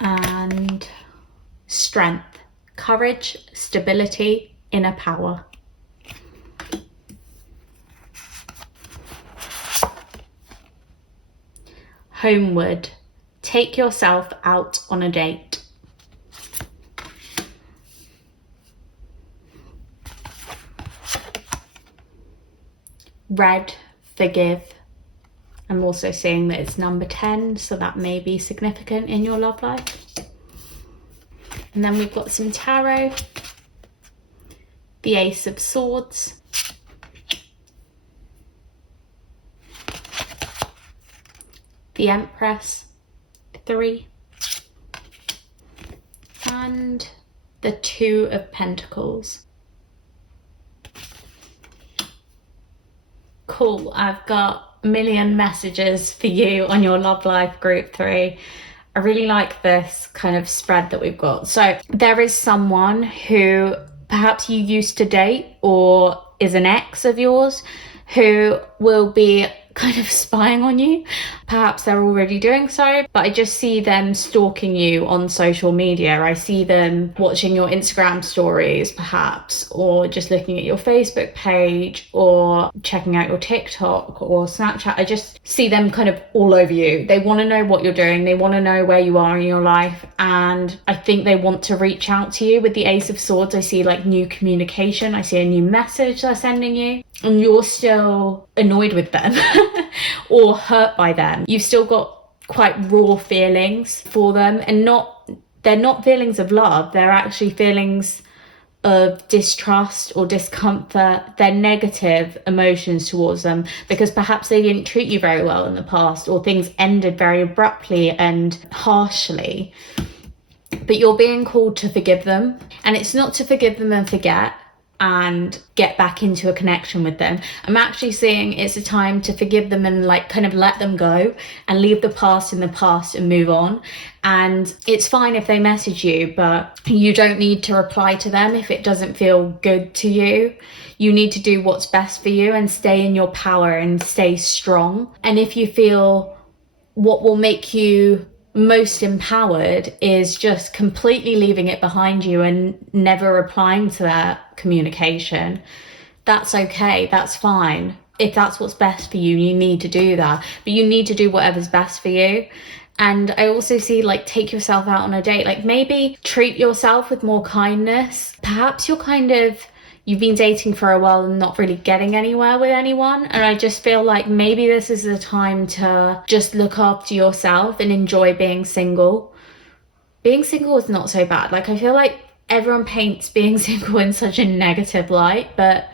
And strength, courage, stability, inner power. Homeward, take yourself out on a date. Red, forgive. I'm also seeing that it's number 10, so that may be significant in your love life. And then we've got some tarot, the Ace of Swords, the Empress, 3, and the Two of Pentacles. Cool, I've got a million messages for you on your love life group 3. I really like this kind of spread that we've got. So there is someone who perhaps you used to date or is an ex of yours who will be kind of spying on you. Perhaps they're already doing so, but I just see them stalking you on social media. I see them watching your Instagram stories perhaps, or just looking at your Facebook page, or checking out your TikTok or Snapchat. I just see them kind of all over you. They want to know what you're doing. They want to know where you are in your life. And I think they want to reach out to you. With the Ace of Swords, I see like new communication. I see a new message they're sending you, and you're still annoyed with them or hurt by them. You've still got quite raw feelings for them, and they're not feelings of love. They're actually feelings of distrust or discomfort. They're negative emotions towards them because perhaps they didn't treat you very well in the past, or things ended very abruptly and harshly. But you're being called to forgive them, and it's not to forgive them and forget and get back into a connection with them. I'm actually seeing it's a time to forgive them and like kind of let them go and leave the past in the past and move on. And it's fine if they message you, but you don't need to reply to them if it doesn't feel good to you. You need to do what's best for you and stay in your power and stay strong. And if you feel what will make you most empowered is just completely leaving it behind you and never replying to that communication, that's okay, that's fine. If that's what's best for you, you need to do that, but you need to do whatever's best for you. And I also see like take yourself out on a date, like maybe treat yourself with more kindness. Perhaps you've been dating for a while and not really getting anywhere with anyone. And I just feel like maybe this is the time to just look after yourself and enjoy being single. Being single is not so bad. Like, I feel like everyone paints being single in such a negative light, but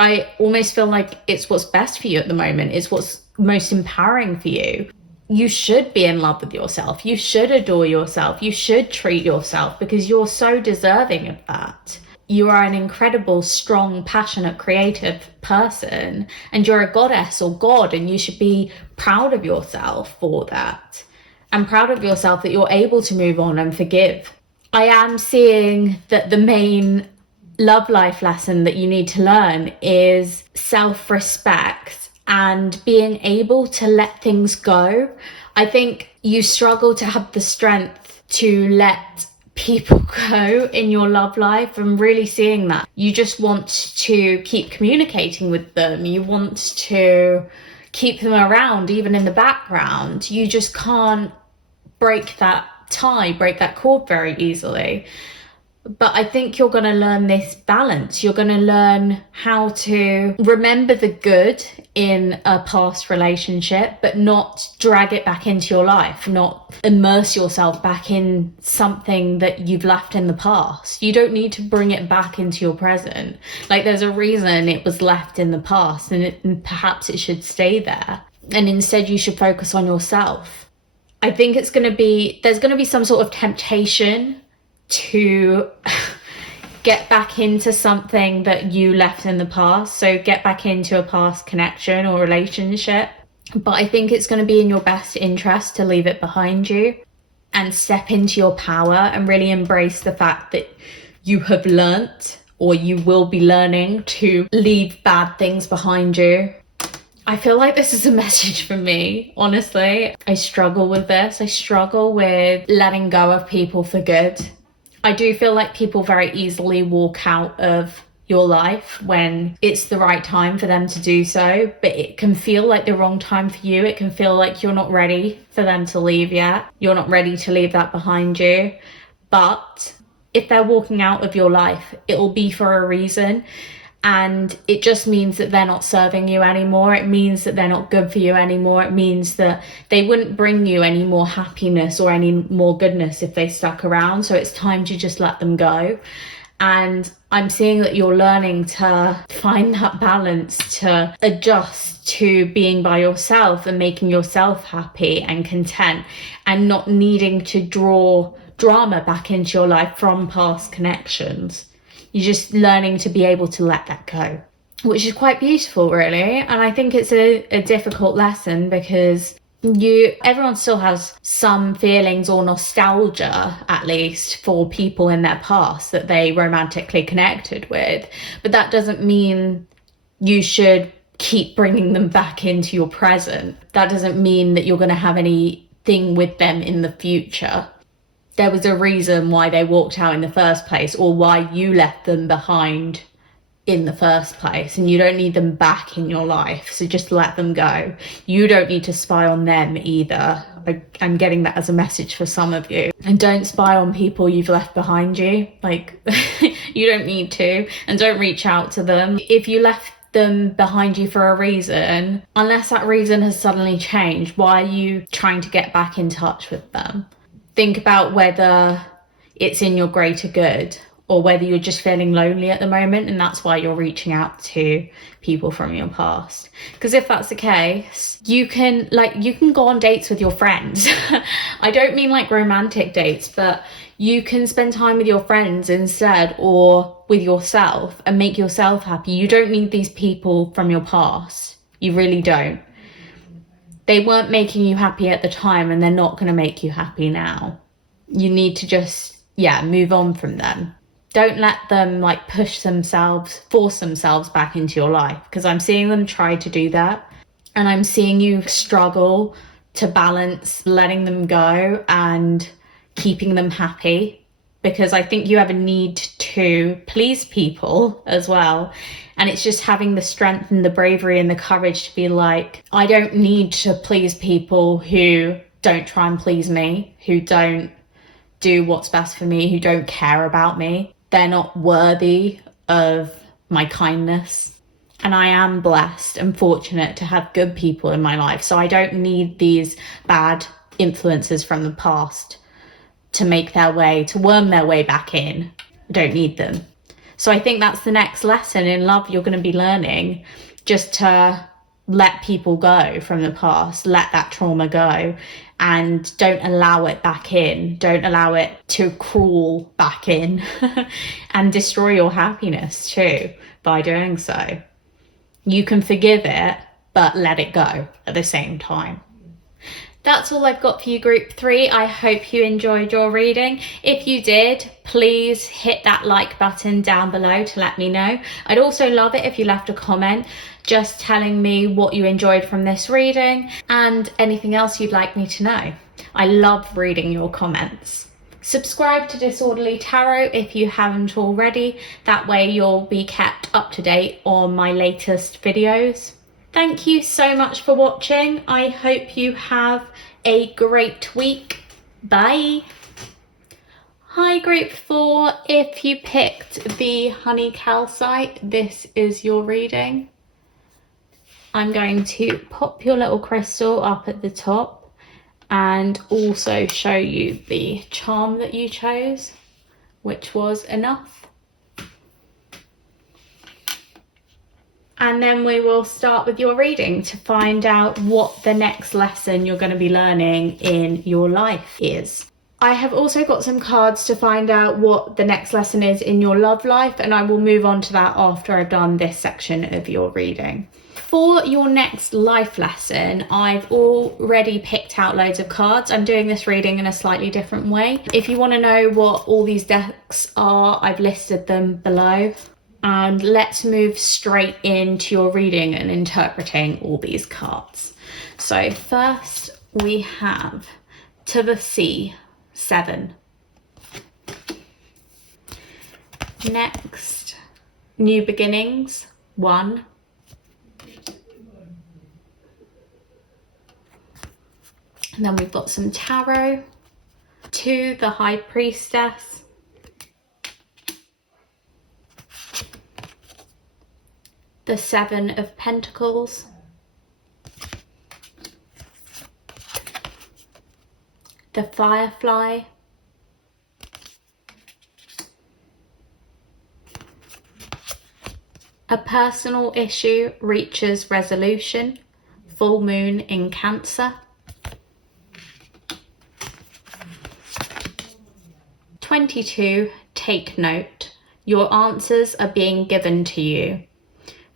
I almost feel like it's what's best for you at the moment. It's what's most empowering for you. You should be in love with yourself. You should adore yourself. You should treat yourself because you're so deserving of that. You are an incredible, strong, passionate, creative person, and you're a goddess or god, and you should be proud of yourself for that, and proud of yourself that you're able to move on and forgive. I am seeing that the main love life lesson that you need to learn is self-respect and being able to let things go. I think you struggle to have the strength to let people go in your love life. I'm really seeing that. You just want to keep communicating with them. You want to keep them around, even in the background. You just can't break that tie, break that cord very easily. But I think you're going to learn this balance. You're going to learn how to remember the good in a past relationship, but not drag it back into your life, not immerse yourself back in something that you've left in the past. You don't need to bring it back into your present. Like, there's a reason it was left in the past, and perhaps it should stay there. And instead you should focus on yourself. I think there's going to be some sort of temptation to get back into something that you left in the past. So get back into a past connection or relationship. But I think it's going to be in your best interest to leave it behind you and step into your power and really embrace the fact that you have learnt, or you will be learning, to leave bad things behind you. I feel like this is a message for me, honestly. I struggle with this. I struggle with letting go of people for good. I do feel like people very easily walk out of your life when it's the right time for them to do so, but it can feel like the wrong time for you. It can feel like you're not ready for them to leave yet. You're not ready to leave that behind you. But if they're walking out of your life, it'll be for a reason. And it just means that they're not serving you anymore. It means that they're not good for you anymore. It means that they wouldn't bring you any more happiness or any more goodness if they stuck around. So it's time to just let them go. And I'm seeing that you're learning to find that balance, to adjust to being by yourself and making yourself happy and content, and not needing to draw drama back into your life from past connections. You're just learning to be able to let that go, which is quite beautiful, really. And I think it's a difficult lesson because everyone still has some feelings or nostalgia, at least, for people in their past that they romantically connected with. But that doesn't mean you should keep bringing them back into your present. That doesn't mean that you're going to have anything with them in the future. There was a reason why they walked out in the first place, or why you left them behind in the first place, and you don't need them back in your life. So just let them go. You don't need to spy on them either. I'm getting that as a message for some of you. And don't spy on people you've left behind you. Like, you don't need to. And don't reach out to them. If you left them behind you for a reason, unless that reason has suddenly changed, why are you trying to get back in touch with them? Think about whether it's in your greater good, or whether you're just feeling lonely at the moment and that's why you're reaching out to people from your past. Because if that's the case, you can go on dates with your friends. I don't mean like romantic dates, but you can spend time with your friends instead, or with yourself, and make yourself happy. You don't need these people from your past. You really don't. They weren't making you happy at the time, and they're not going to make you happy now. You need to just, move on from them. Don't let them force themselves back into your life, because I'm seeing them try to do that. And I'm seeing you struggle to balance letting them go and keeping them happy, because I think you have a need to please people as well. And it's just having the strength and the bravery and the courage to be like, I don't need to please people who don't try and please me, who don't do what's best for me, who don't care about me. They're not worthy of my kindness. And I am blessed and fortunate to have good people in my life. So I don't need these bad influences from the past to worm their way back in. I don't need them. So I think that's the next lesson in love you're going to be learning, just to let people go from the past, let that trauma go, and don't allow it back in. Don't allow it to crawl back in and destroy your happiness too by doing so. You can forgive it, but let it go at the same time. That's all I've got for you, group 3. I hope you enjoyed your reading. If you did, please hit that like button down below to let me know. I'd also love it if you left a comment just telling me what you enjoyed from this reading and anything else you'd like me to know. I love reading your comments. Subscribe to Disorderly Tarot if you haven't already. That way you'll be kept up to date on my latest videos. Thank you so much for watching. I hope you have a great week. Bye. Hi group 4, if you picked the honey calcite, this is your reading. I'm going to pop your little crystal up at the top and also show you the charm that you chose, which was enough. And then we will start with your reading to find out what the next lesson you're going to be learning in your life is. I have also got some cards to find out what the next lesson is in your love life, and I will move on to that after I've done this section of your reading. For your next life lesson, I've already picked out loads of cards. I'm doing this reading in a slightly different way. If you want to know what all these decks are, I've listed them below. And let's move straight into your reading and interpreting all these cards. So first we have To the Sea, 7. Next, New Beginnings 1. And then we've got some tarot. 2, the High Priestess. 7 of Pentacles. The Firefly. A personal issue reaches resolution. Full moon in Cancer. 22, take note. Your answers are being given to you.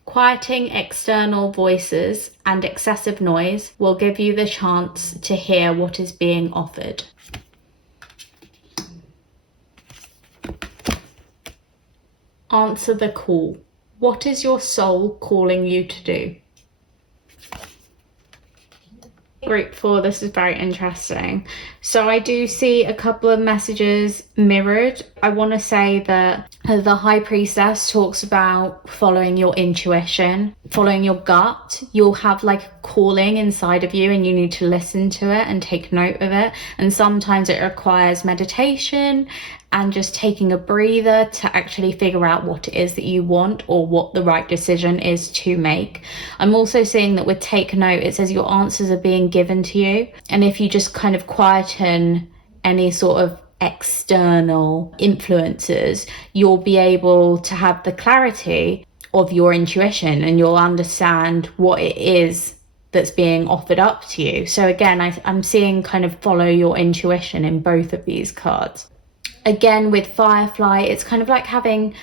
Quieting external voices and excessive noise will give you the chance to hear what is being offered. Answer the call. What is your soul calling you to do? Group 4, this is very interesting. So I do see a couple of messages mirrored. I want to say that the High Priestess talks about following your intuition, following your gut. You'll have like a calling inside of you and you need to listen to it and take note of it. And sometimes it requires meditation and just taking a breather to actually figure out what it is that you want or what the right decision is to make. I'm also seeing that with take note, it says your answers are being given to you. And if you just kind of quieten any sort of external influences, you'll be able to have the clarity of your intuition and you'll understand what it is that's being offered up to you. So again, I'm seeing kind of follow your intuition in both of these cards. Again, with Firefly, it's kind of like having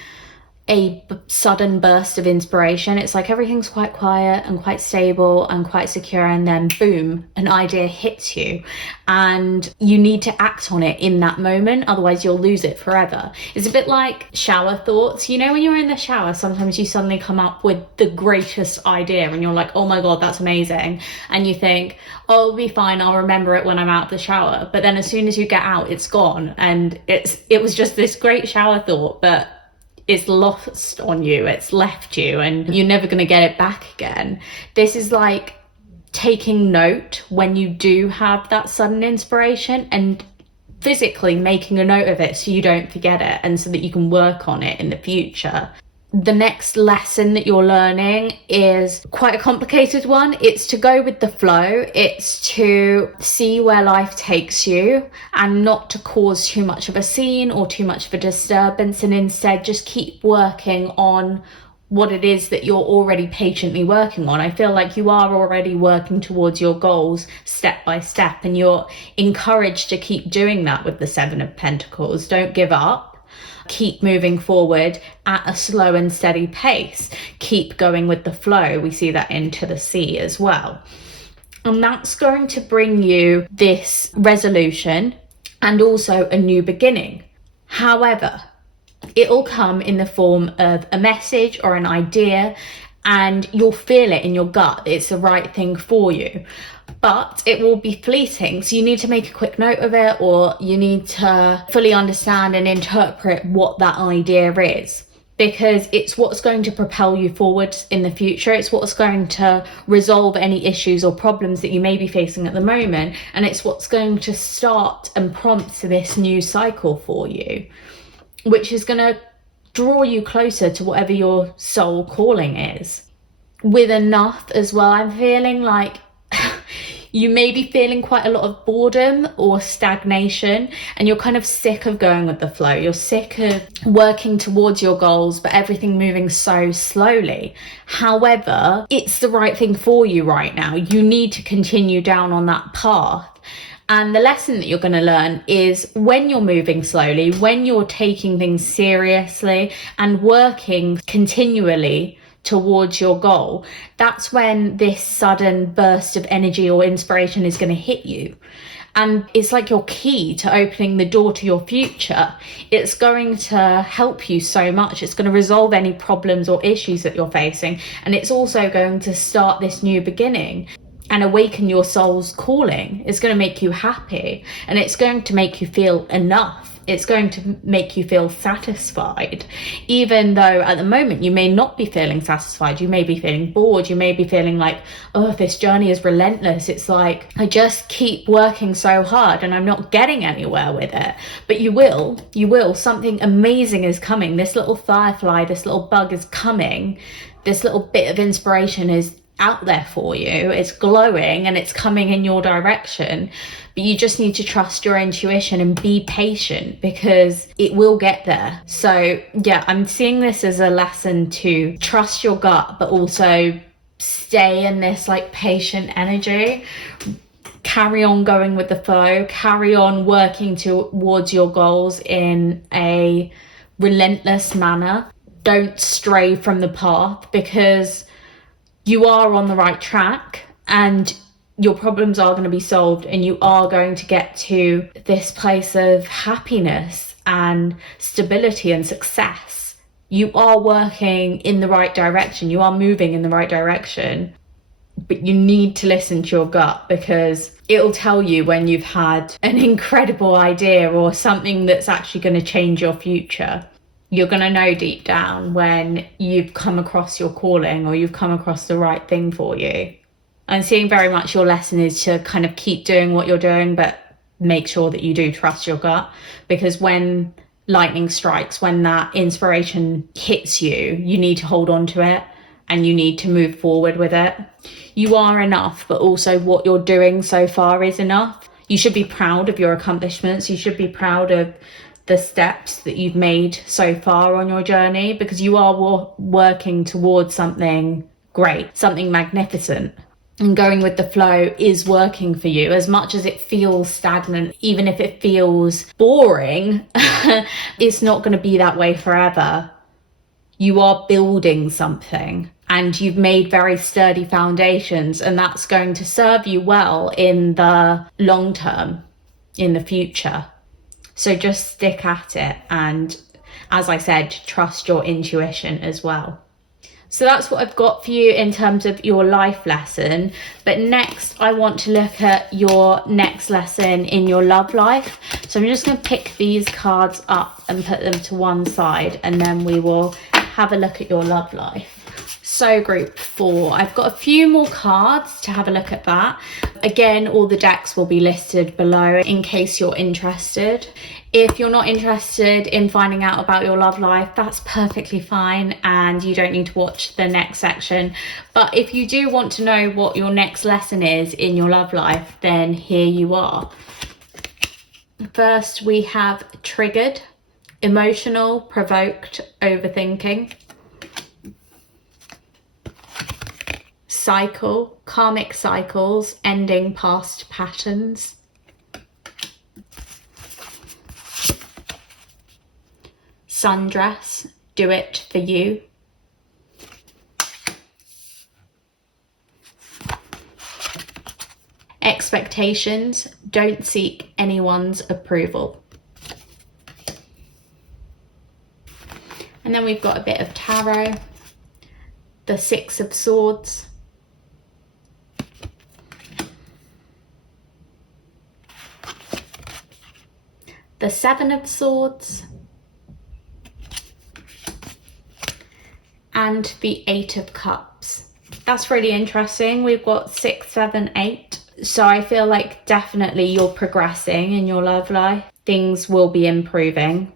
a sudden burst of inspiration. It's like everything's quite quiet and quite stable and quite secure, and then boom, an idea hits you and you need to act on it in that moment, otherwise you'll lose it forever. It's a bit like shower thoughts. You know, when you're in the shower, sometimes you suddenly come up with the greatest idea and you're like, oh my god, that's amazing, and you think, oh, it'll be fine, I'll remember it when I'm out the shower. But then as soon as you get out, it's gone, and it was just this great shower thought, but it's lost on you, it's left you, and you're never going to get it back again. This is like taking note when you do have that sudden inspiration and physically making a note of it so you don't forget it and so that you can work on it in the future. The next lesson that you're learning is quite a complicated one. It's to go with the flow. It's to see where life takes you and not to cause too much of a scene or too much of a disturbance, and instead just keep working on what it is that you're already patiently working on. I feel like you are already working towards your goals step by step, and you're encouraged to keep doing that with the 7 of Pentacles. Don't give up. Keep moving forward at a slow and steady pace. Keep going with the flow. We see that into the sea as well. And that's going to bring you this resolution and also a new beginning. However, it'll come in the form of a message or an idea, and you'll feel it in your gut. It's the right thing for you. But it will be fleeting, so you need to make a quick note of it, or you need to fully understand and interpret what that idea is, because it's what's going to propel you forward in the future. It's what's going to resolve any issues or problems that you may be facing at the moment, and it's what's going to start and prompt this new cycle for you, which is going to draw you closer to whatever your soul calling is. With enough as well, I'm feeling like you may be feeling quite a lot of boredom or stagnation, and you're kind of sick of going with the flow. You're sick of working towards your goals, but everything moving so slowly. However, it's the right thing for you right now. You need to continue down on that path. And the lesson that you're going to learn is when you're moving slowly, when you're taking things seriously and working continually towards your goal, that's when this sudden burst of energy or inspiration is going to hit you. And it's like your key to opening the door to your future. It's going to help you so much. It's going to resolve any problems or issues that you're facing. And it's also going to start this new beginning and awaken your soul's calling. It's going to make you happy, and it's going to make you feel enough It's going to make you feel satisfied, even though at the moment you may not be feeling satisfied. You may be feeling bored. You may be feeling like, oh, this journey is relentless. It's like, I just keep working so hard and I'm not getting anywhere with it. But you will. Something amazing is coming. This little firefly, this little bug is coming. This little bit of inspiration is out there for you. It's glowing and it's coming in your direction, but you just need to trust your intuition and be patient, because it will get there. So yeah, I'm seeing this as a lesson to trust your gut, but also stay in this like patient energy. Carry on going with the flow, carry on working towards your goals in a relentless manner. Don't stray from the path, because you are on the right track and your problems are going to be solved, and you are going to get to this place of happiness and stability and success. You are working in the right direction. You are moving in the right direction, but you need to listen to your gut, because it'll tell you when you've had an incredible idea or something that's actually going to change your future. You're going to know deep down when you've come across your calling or you've come across the right thing for you. I'm seeing very much your lesson is to kind of keep doing what you're doing, but make sure that you do trust your gut, because when lightning strikes, when that inspiration hits you, you need to hold on to it and you need to move forward with it. You are enough, but also what you're doing so far is enough. You should be proud of your accomplishments. You should be proud of the steps that you've made so far on your journey, because you are working towards something great, something magnificent. And going with the flow is working for you. As much as it feels stagnant, even if it feels boring, it's not going to be that way forever. You are building something and you've made very sturdy foundations, and that's going to serve you well in the long term, in the future. So just stick at it, and as I said, trust your intuition as well. So that's what I've got for you in terms of your life lesson. But next, I want to look at your next lesson in your love life. So I'm just going to pick these cards up and put them to one side, and then we will have a look at your love life. So group 4, I've got a few more cards to have a look at that. Again, all the decks will be listed below in case you're interested. If you're not interested in finding out about your love life, that's perfectly fine, and you don't need to watch the next section. But if you do want to know what your next lesson is in your love life, then here you are. First, we have triggered, emotional, provoked, overthinking. Cycle, karmic cycles, ending past patterns. Sundress, do it for you. Expectations, don't seek anyone's approval. And then we've got a bit of tarot, the 6 of Swords, the 7 of Swords, and the 8 of Cups. That's really interesting. We've got 6, 7, 8. So I feel like definitely you're progressing in your love life. Things will be improving.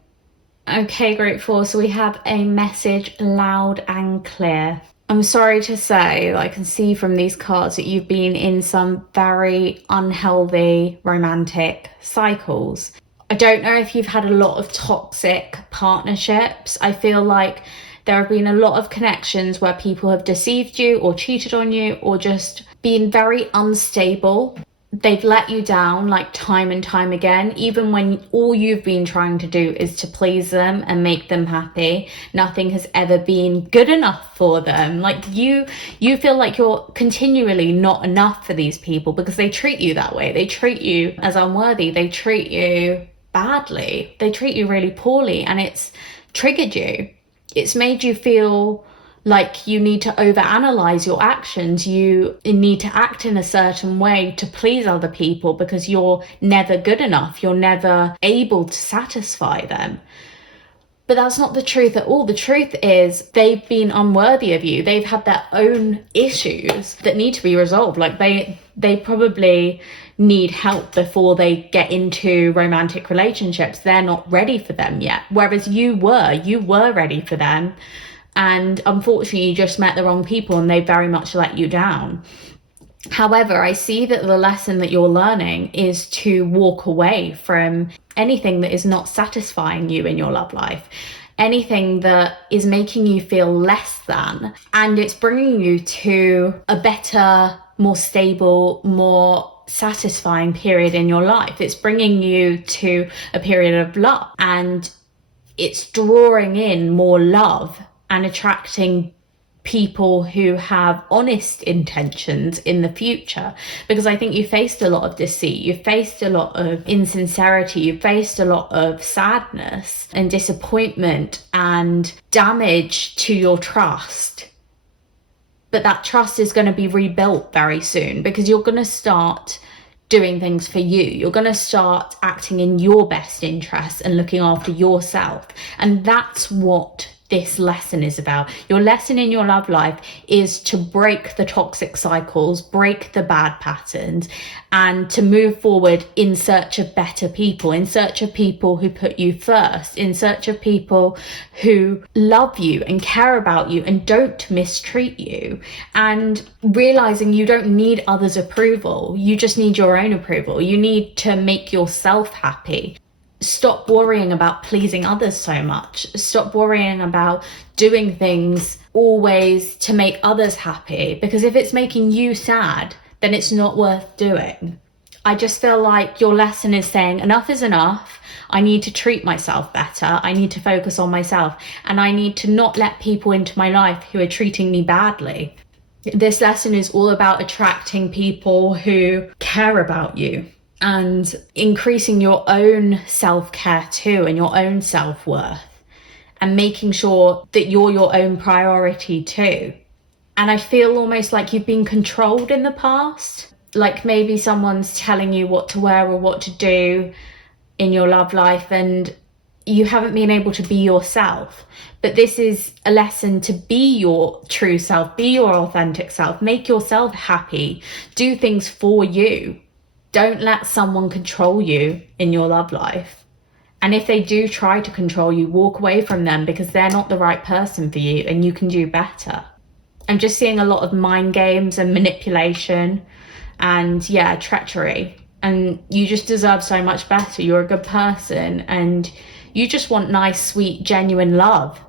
Okay, group 4, so we have a message loud and clear. I'm sorry to say, I can see from these cards that you've been in some very unhealthy romantic cycles. I don't know if you've had a lot of toxic partnerships. I feel like there have been a lot of connections where people have deceived you or cheated on you or just been very unstable. They've let you down like time and time again, even when all you've been trying to do is to please them and make them happy. Nothing has ever been good enough for them. Like you feel like you're continually not enough for these people because they treat you that way. They treat you as unworthy. They treat you badly. They treat you really poorly, and it's triggered you. It's made you feel Like, you need to overanalyze your actions. You need to act in a certain way to please other people because you're never good enough. You're never able to satisfy them. But that's not the truth at all. The truth is they've been unworthy of you. They've had their own issues that need to be resolved. Like, they probably need help before they get into romantic relationships. They're not ready for them yet. Whereas you were ready for them. And unfortunately, you just met the wrong people and they very much let you down. However, I see that the lesson that you're learning is to walk away from anything that is not satisfying you in your love life, anything that is making you feel less than, and it's bringing you to a better, more stable, more satisfying period in your life. It's bringing you to a period of love, and it's drawing in more love and attracting people who have honest intentions in the future. Because I think you faced a lot of deceit, you faced a lot of insincerity, you faced a lot of sadness and disappointment and damage to your trust. But that trust is going to be rebuilt very soon, because you're going to start doing things for you. You're going to start acting in your best interests and looking after yourself. And that's what this lesson is about. Your lesson in your love life is to break the toxic cycles, break the bad patterns, and to move forward in search of better people, in search of people who put you first, in search of people who love you and care about you and don't mistreat you, and realizing you don't need others' approval. You just need your own approval. You need to make yourself happy. Stop worrying about pleasing others so much. Stop worrying about doing things always to make others happy, because if it's making you sad, then it's not worth doing. I just feel like your lesson is saying enough is enough. I need to treat myself better. I need to focus on myself, and I need to not let people into my life who are treating me badly. This lesson is all about attracting people who care about you, and increasing your own self-care too, and your own self-worth, and making sure that you're your own priority too. And I feel almost like you've been controlled in the past. Like maybe someone's telling you what to wear or what to do in your love life, and you haven't been able to be yourself. But this is a lesson to be your true self, be your authentic self, make yourself happy, do things for you. Don't let someone control you in your love life. And if they do try to control you, walk away from them, because they're not the right person for you and you can do better. I'm just seeing a lot of mind games and manipulation and treachery. And you just deserve so much better. You're a good person and you just want nice, sweet, genuine love.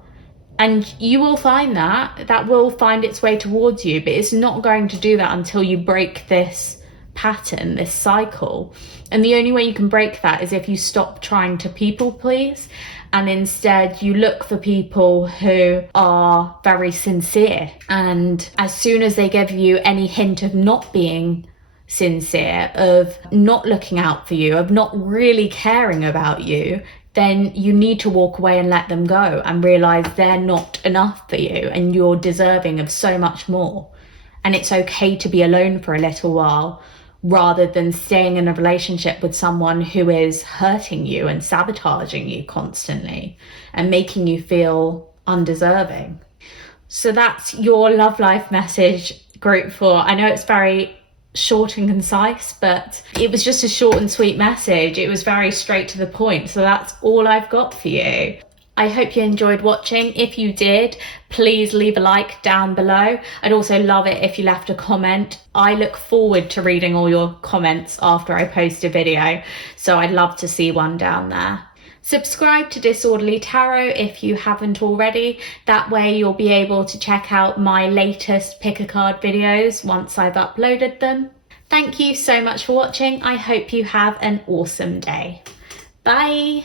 And you will find that will find its way towards you, but it's not going to do that until you break this pattern, this cycle. And the only way you can break that is if you stop trying to people please, and instead you look for people who are very sincere. And as soon as they give you any hint of not being sincere, of not looking out for you, of not really caring about you, then you need to walk away and let them go and realize they're not enough for you and you're deserving of so much more. And it's okay to be alone for a little while, rather than staying in a relationship with someone who is hurting you and sabotaging you constantly and making you feel undeserving. So that's your love life message, group 4. I know it's very short and concise, but it was just a short and sweet message. It was very straight to the point. So that's all I've got for you. I hope you enjoyed watching. If you did, please leave a like down below. I'd also love it if you left a comment. I look forward to reading all your comments after I post a video, so I'd love to see one down there. Subscribe to Disorderly Tarot if you haven't already. That way you'll be able to check out my latest pick a card videos once I've uploaded them. Thank you so much for watching. I hope you have an awesome day. Bye.